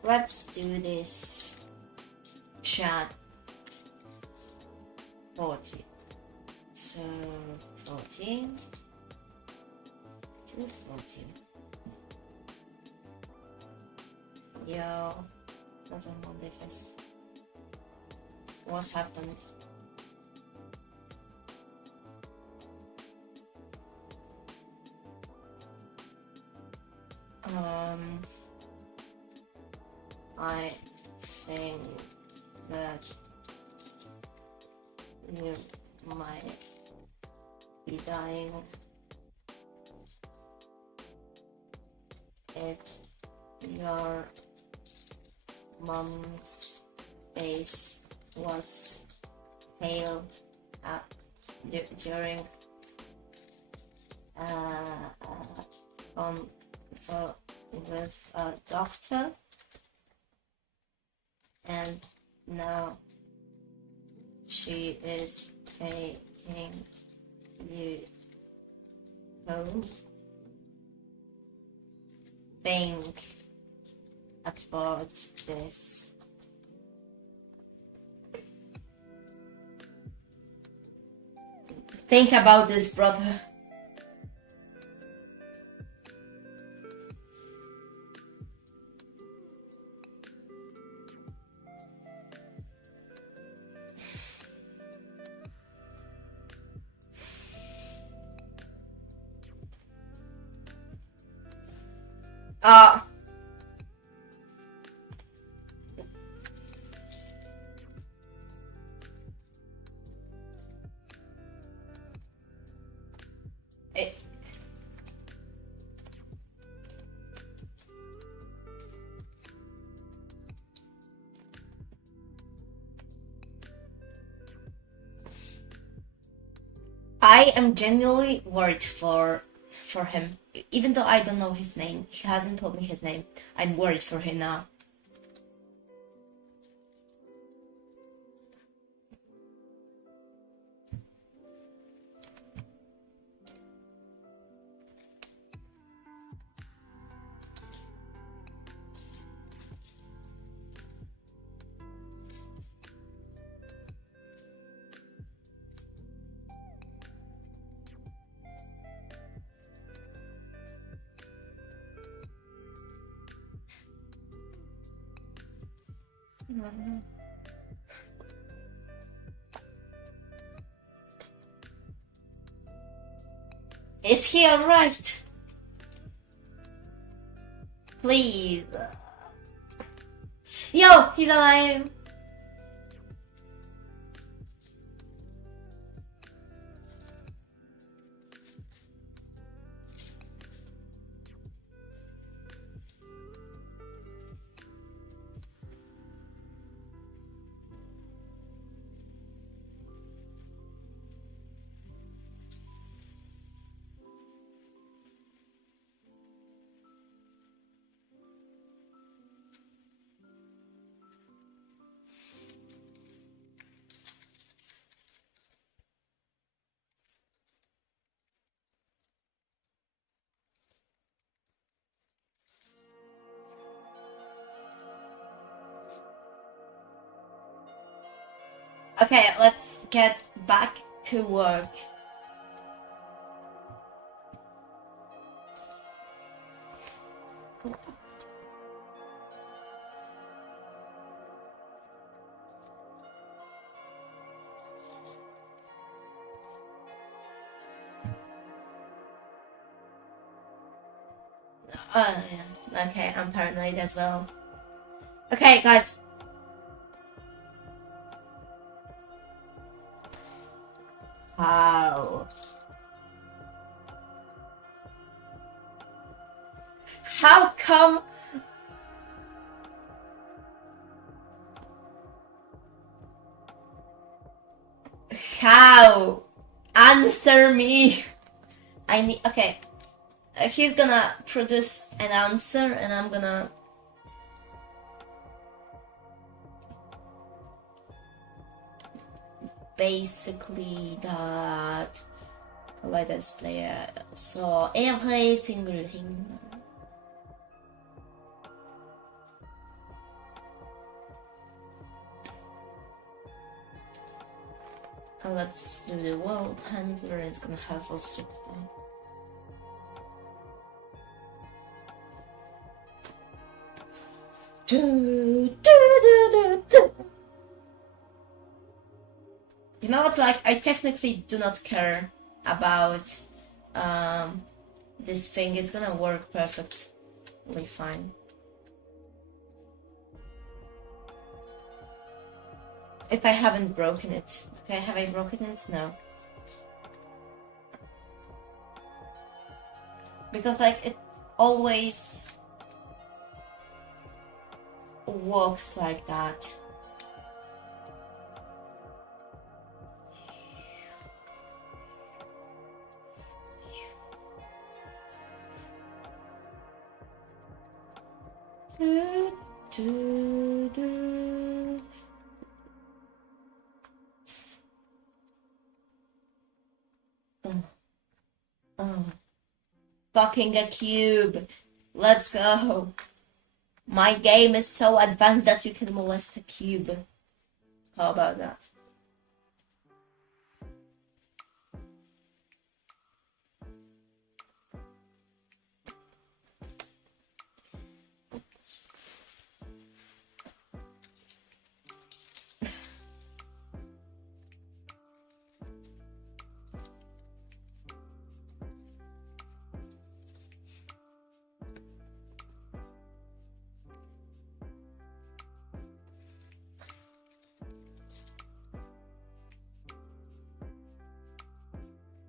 Let's do this. Chat 40. So 40 to 40. Yo, that's on Monday first. What happened? I think that you might be dying if your mom's face was pale during with a doctor, and now she is taking you home. Think about this. Think about this, brother. I am genuinely worried for him. Even though I don't know his name, he hasn't told me his name. I'm worried for him now. Is he alright? Please. Yo, he's alive. Okay, let's get back to work. Yeah. Okay, I'm paranoid as well. Okay, guys, How? Answer me. I need. Okay. He's gonna produce an answer, and I'm gonna. Basically, that Colliders player saw every single thing. And let's do the world handler, and it's gonna have full strip. You know what, like, I technically do not care about this thing. It's gonna work perfectly fine. If I haven't broken it. Okay, have I broken it? No. Because, like, it always works like that. Oh. Fucking a cube. Let's go. My game is so advanced that you can molest a cube. How about that?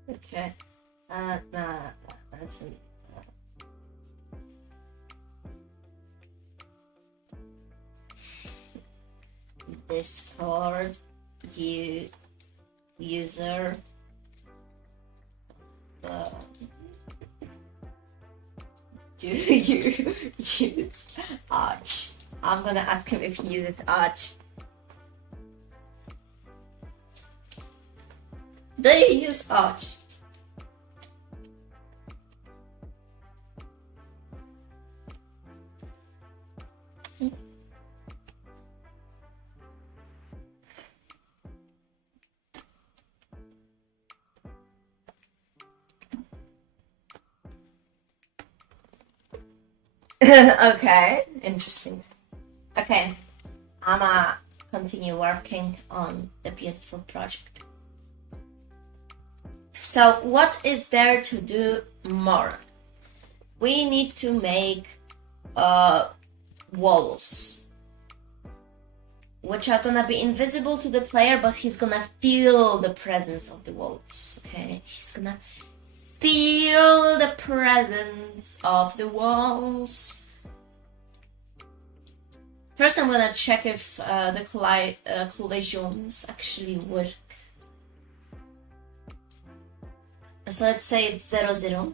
Okay. Nah, that's Discord user do you use Arch? I'm gonna ask him if he uses Arch. Do you use Arch? Okay, interesting. Okay, I'ma continue working on the beautiful project. So, what is there to do more? We need to make walls, which are gonna be invisible to the player, but he's gonna feel the presence of the walls. Okay, he's gonna feel the presence of the walls. First, I'm gonna check if the collisions actually work. So let's say it's 0,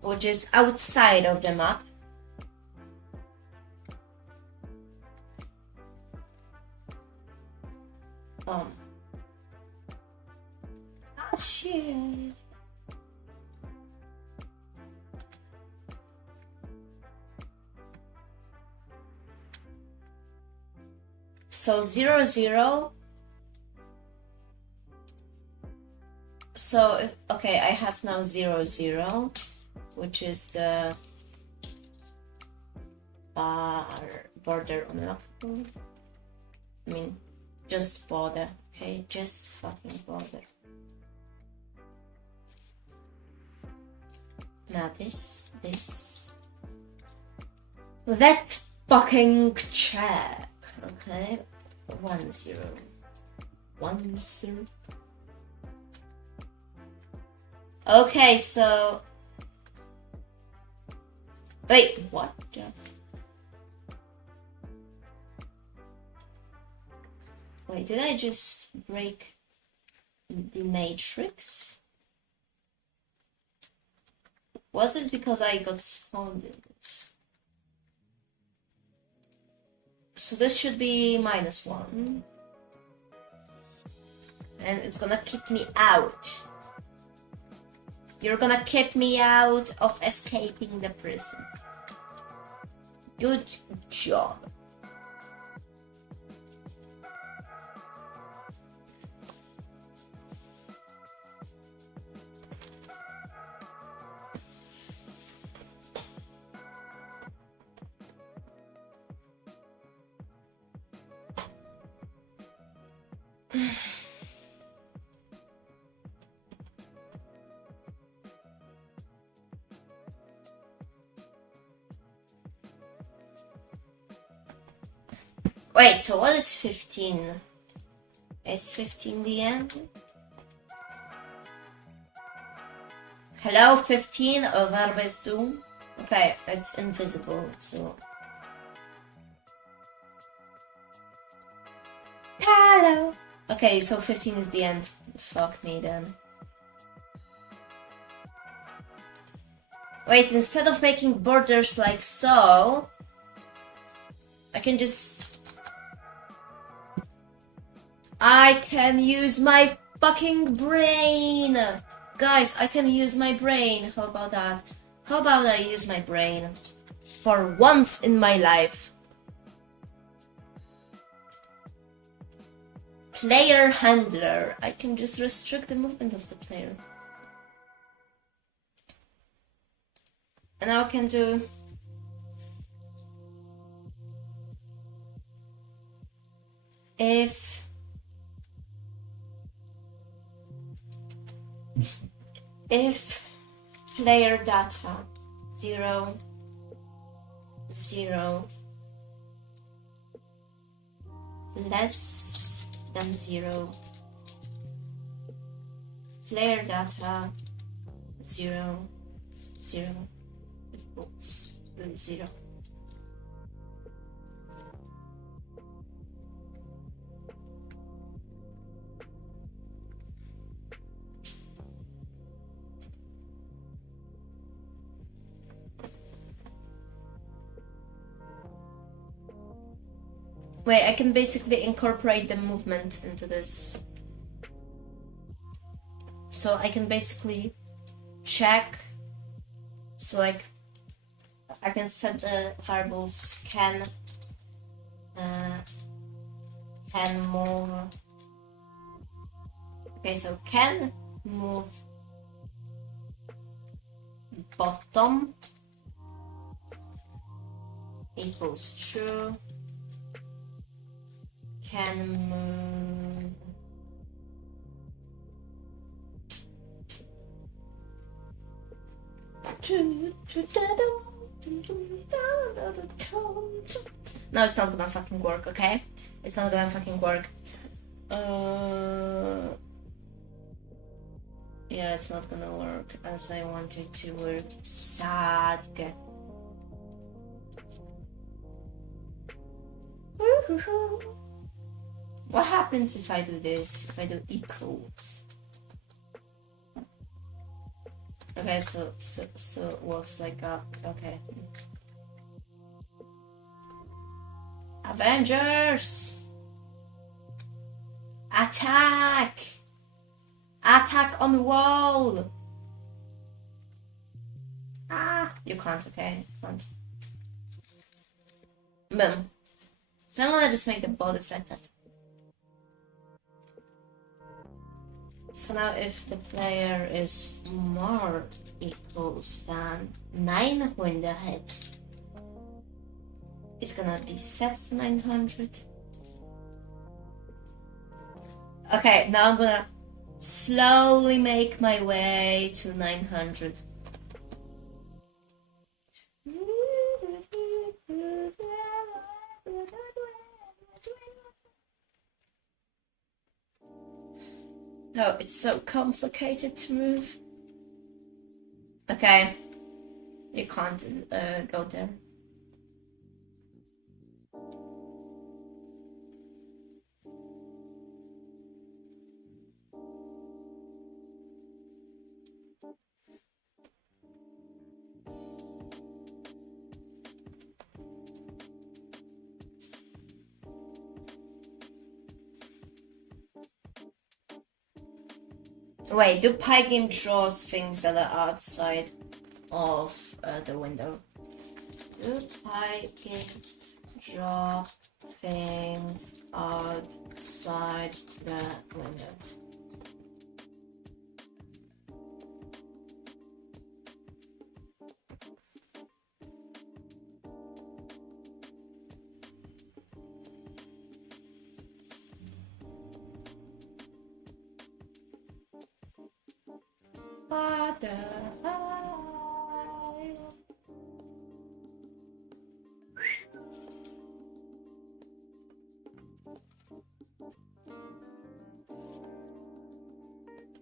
which is outside of the map. Oh shit. So 0. So, okay, I have now 0, which is the border unlockable. I mean, just border, okay? Just fucking border. Now this. Let's fucking check, okay? 1, 0. 1, 0. Okay, so... Wait, what? Wait, did I just break the matrix. Was this because I got spawned in this? So this should be -1. And it's gonna kick me out. You're gonna kick me out of escaping the prison. Good job. Wait, so what is 15? Is 15 the end? Hello, 15, where bist du? Okay, it's invisible, so... Hello! Okay, so 15 is the end. Fuck me then. Wait, instead of making borders like so, I can just... I can use my fucking brain! Guys, I can use my brain. How about that? How about I use my brain? For once in my life. Player handler. I can just restrict the movement of the player. And now I can do... If player data 0, 0 less than 0, player data 0, 0 equals 0. Wait, I can basically incorporate the movement into this. So I can basically check. So like, I can set the variables can move. Okay, so can move bottom equals true. Can move no, it's not gonna fucking work, okay? It's not gonna fucking work. Yeah, it's not gonna work as I want it to work. Sad. What happens if I do this? If I do equals? Okay, so it works like that. Okay. Avengers! Attack! Attack on the wall! Ah! You can't, okay? Can't. Boom. So I'm gonna just make the borders like that. So now if the player is more equals than 900, it's gonna be set to 900. Okay, now I'm gonna slowly make my way to 900. Oh, it's so complicated to move. Okay, you can't go there. Wait, do Pygame draws things that are outside of the window? Do Pygame draw things outside the window? What the hell?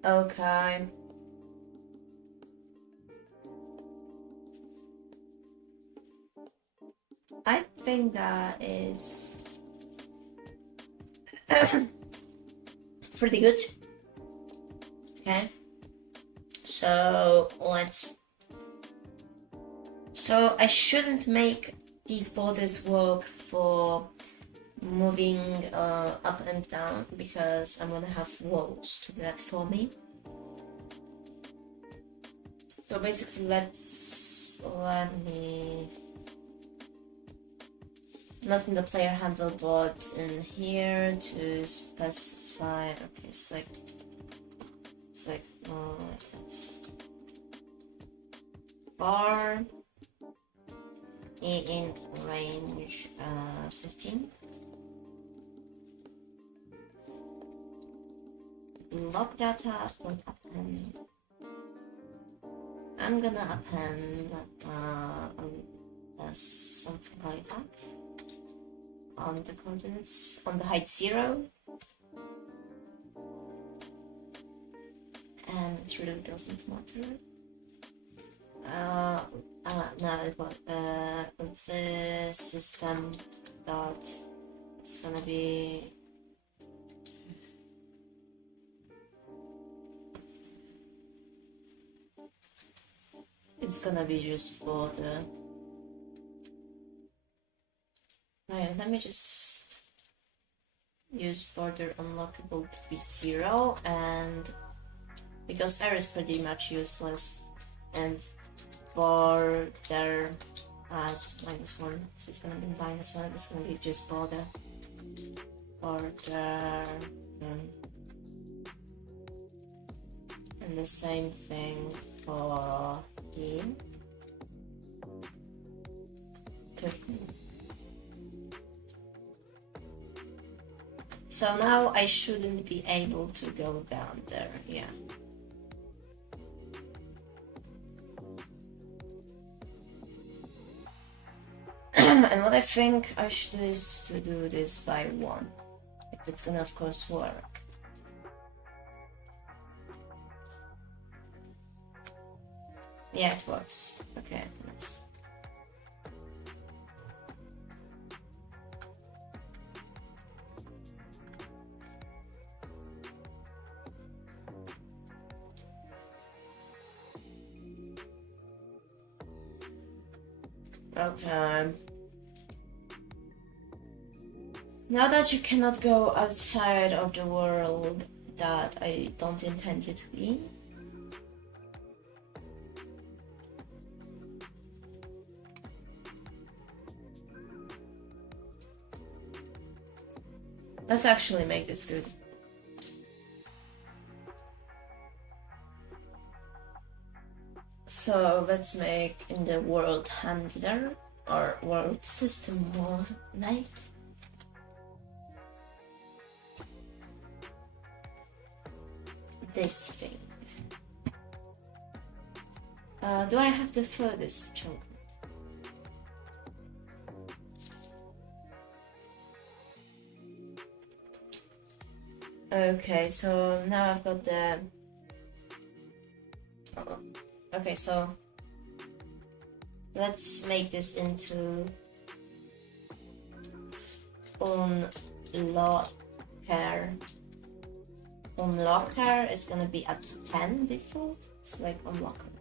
Okay. I think that is pretty good. Okay. So let's. So I shouldn't make these borders work for moving up and down because I'm gonna have walls to do that for me. So basically, let me not in the player handle, but in here to specify. Okay, it's like it's bar in range 15. Block data, don't append. I'm gonna append something like that on the coordinates on the height 0, and it really doesn't matter. No, it was the system dot. It's gonna be. It's gonna be just for the. Right, let me just use border unlockable to be 0, and because error is pretty much useless, and border as -1, so it's gonna be -1. It's gonna be just border. And the same thing for here. So now I shouldn't be able to go down there, yeah. And what I think I should do is to do this by 1, if it's gonna of course work. Yeah, it works. Okay, nice. Okay. Now that you cannot go outside of the world that I don't intend you to be, let's actually make this good. So let's make in the world handler or world system more name. This thing. Do I have the furthest chunk? Okay, so now I've got the. Okay, so let's make this into unlocker. Unlocker is gonna be at 10 default. It's like unlocker.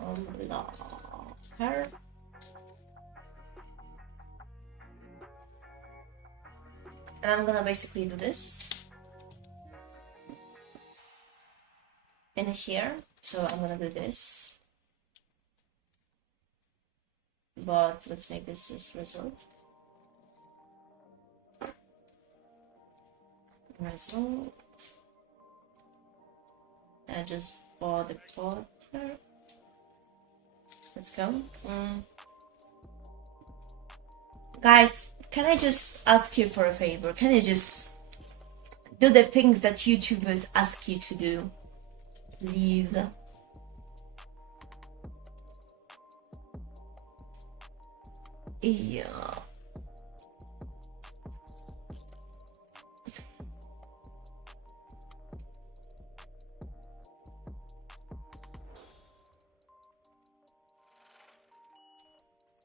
Unlocker. And I'm gonna basically do this in here. So I'm gonna do this, but let's make this just result. And just for the border. Let's go. Guys, can I just ask you for a favor? Can you just do the things that YouTubers ask you to do? Please. Yeah.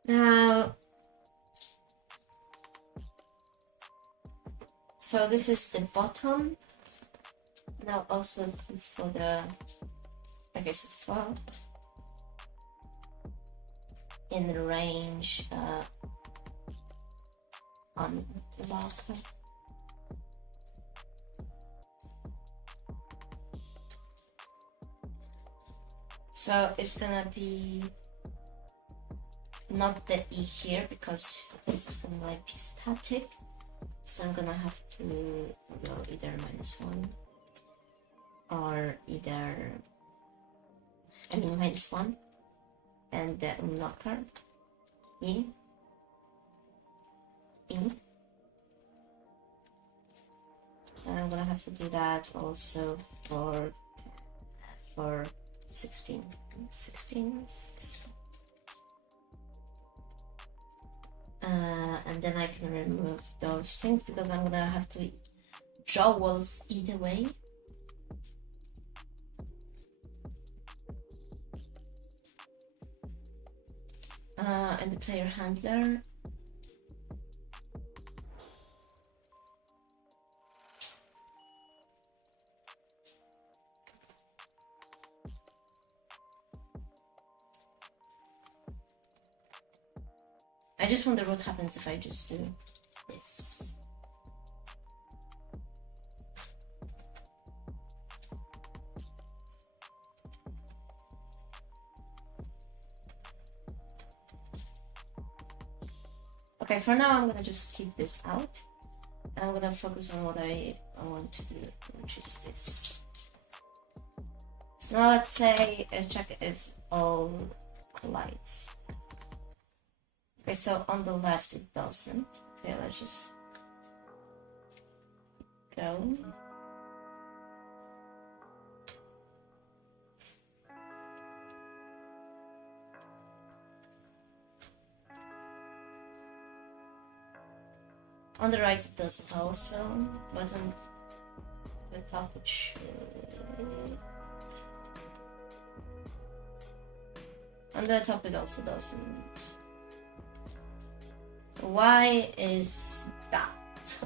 Now, so this is the bottom. Now also this is for the, I guess it's for in the range on the bottom. So it's gonna be not the E here because this is gonna like be static. So I'm gonna have to go either -1 or either, I mean -1 and the unlocker E. And I'm gonna have to do that also for 16. And then I can remove those strings because I'm gonna have to draw walls either way. And the player handler. I just wonder what happens if I just do this. Okay, for now I'm gonna just keep this out. I'm gonna focus on what I want to do, which is this. So now let's say check if all collides. Okay, so on the left it doesn't. Okay, let's just go. On the right it doesn't also, but on the top it should. On the top it also doesn't. Why is that?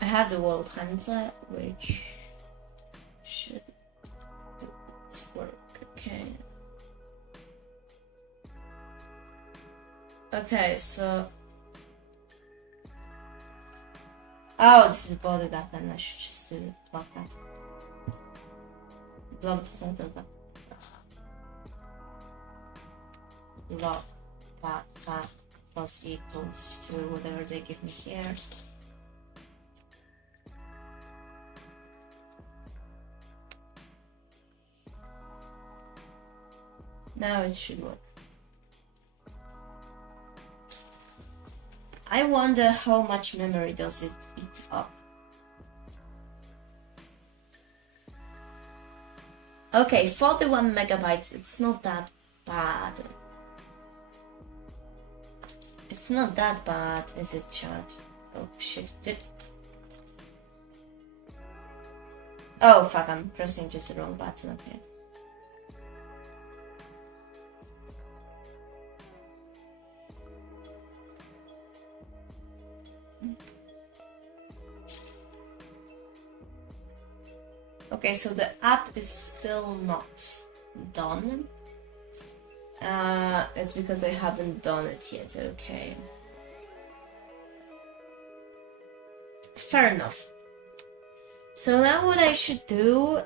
I have the wall handler, which should do its work. Okay. Okay, so. Oh, this is border that, then I should just do it. Block that. Block that. Block that plus equals to whatever they give me here. Now it should work. I wonder how much memory does it eat up. Okay, 41 megabytes, it's not that bad. It's not that bad, is it, chat? Oh shit. Oh fuck, I'm pressing just the wrong button, okay. Okay, so the app is still not done. It's because I haven't done it yet, okay. fair enough. So now what I should do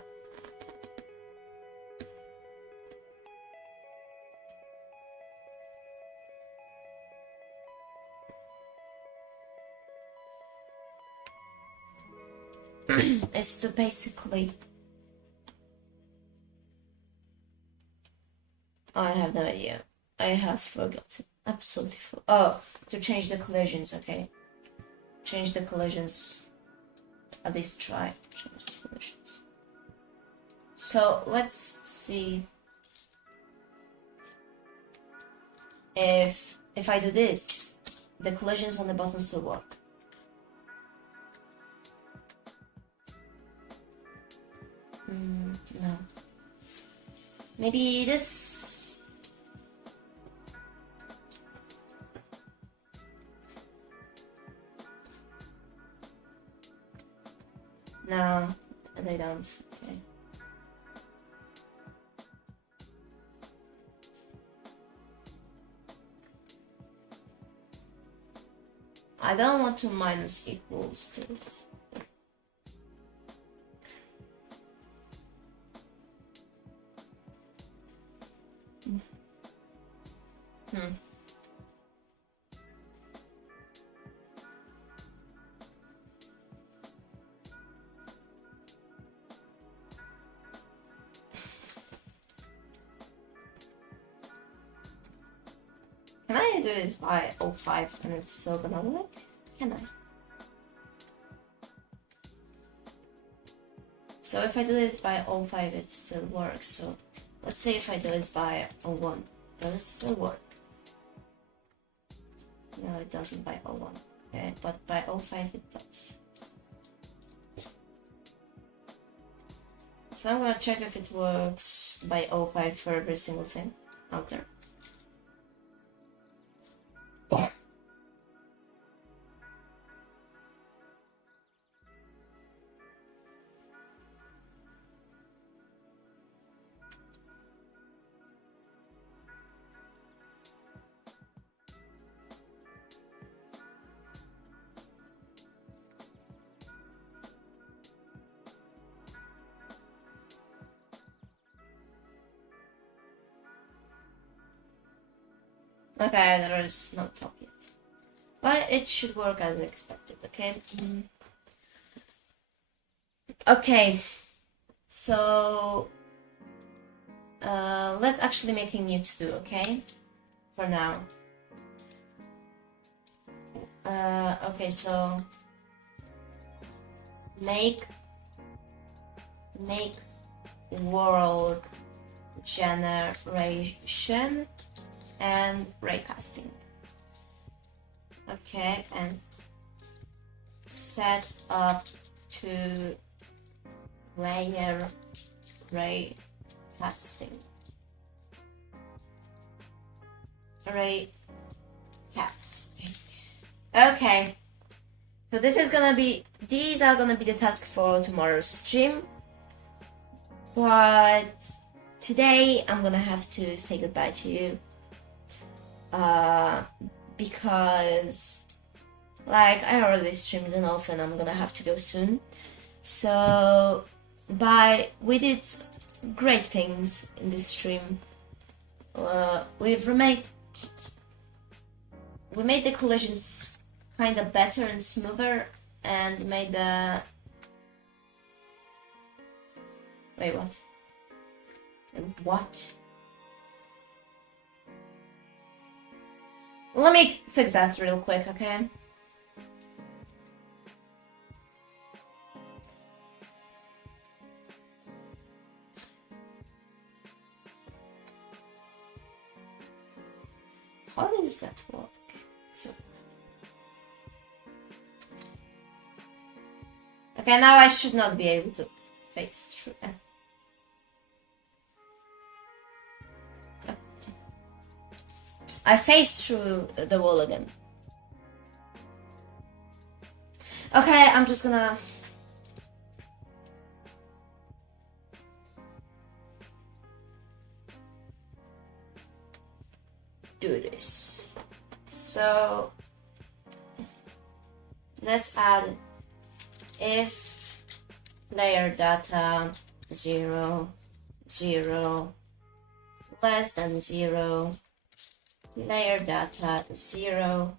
is to basically... I have no idea. I have forgotten. Absolutely oh, to change the collisions, okay. Change the collisions. At least try change the collisions. So let's see if I do this, the collisions on the bottom still work. No. Maybe this. No, they don't. Okay. I don't want to minus equals to this. Can I do this by 05 and it's still gonna work? Can I? So if I do this by 05 it still works, so let's say if I do this by 01, does it still work? No, it doesn't by 01, okay, but by 05 it does. So I'm gonna check if it works by 05 for every single thing out there. Okay, there is no top yet. But it should work as expected, okay? Okay, so let's actually make a new to-do, okay? For now. Okay, so make world generation and raycasting. Okay, and set up to layer raycasting. Raycasting. Okay. So these are gonna be the task for tomorrow's stream. But today I'm gonna have to say goodbye to you. Because like I already streamed enough and I'm gonna have to go soon. So we did great things in this stream. We made the collisions kind of better and smoother, and made the... Wait, what? What? Let me fix that real quick, okay? How does that work? So... Okay, now I should not be able to face through. I faced through the wall again. Okay, I'm just gonna... do this. So let's add if player data 0, 0, less than 0, player data 0,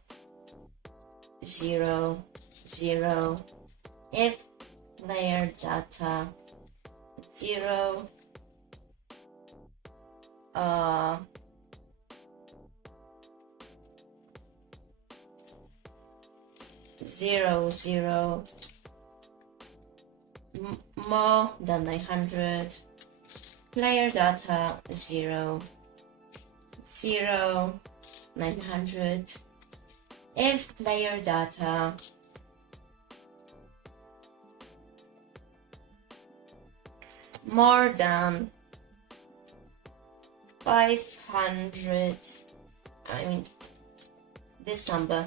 0, 0, if player data 0, 0, 0, more than 900, player data 0, 0, 900, if player data more than 500, I mean this number,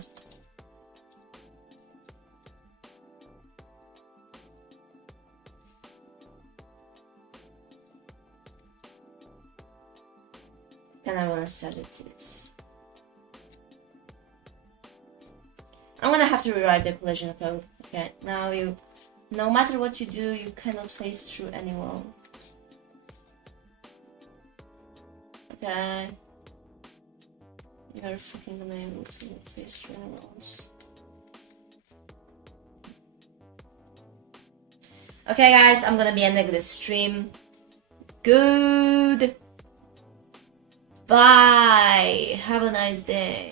and I want to set it to this. I'm gonna have to rewrite the collision code. Okay, now no matter what you do, you cannot phase through any wall. Okay. You're fucking unable to phase through any walls. Okay guys, I'm gonna be ending this stream. Good. Bye. Have a nice day.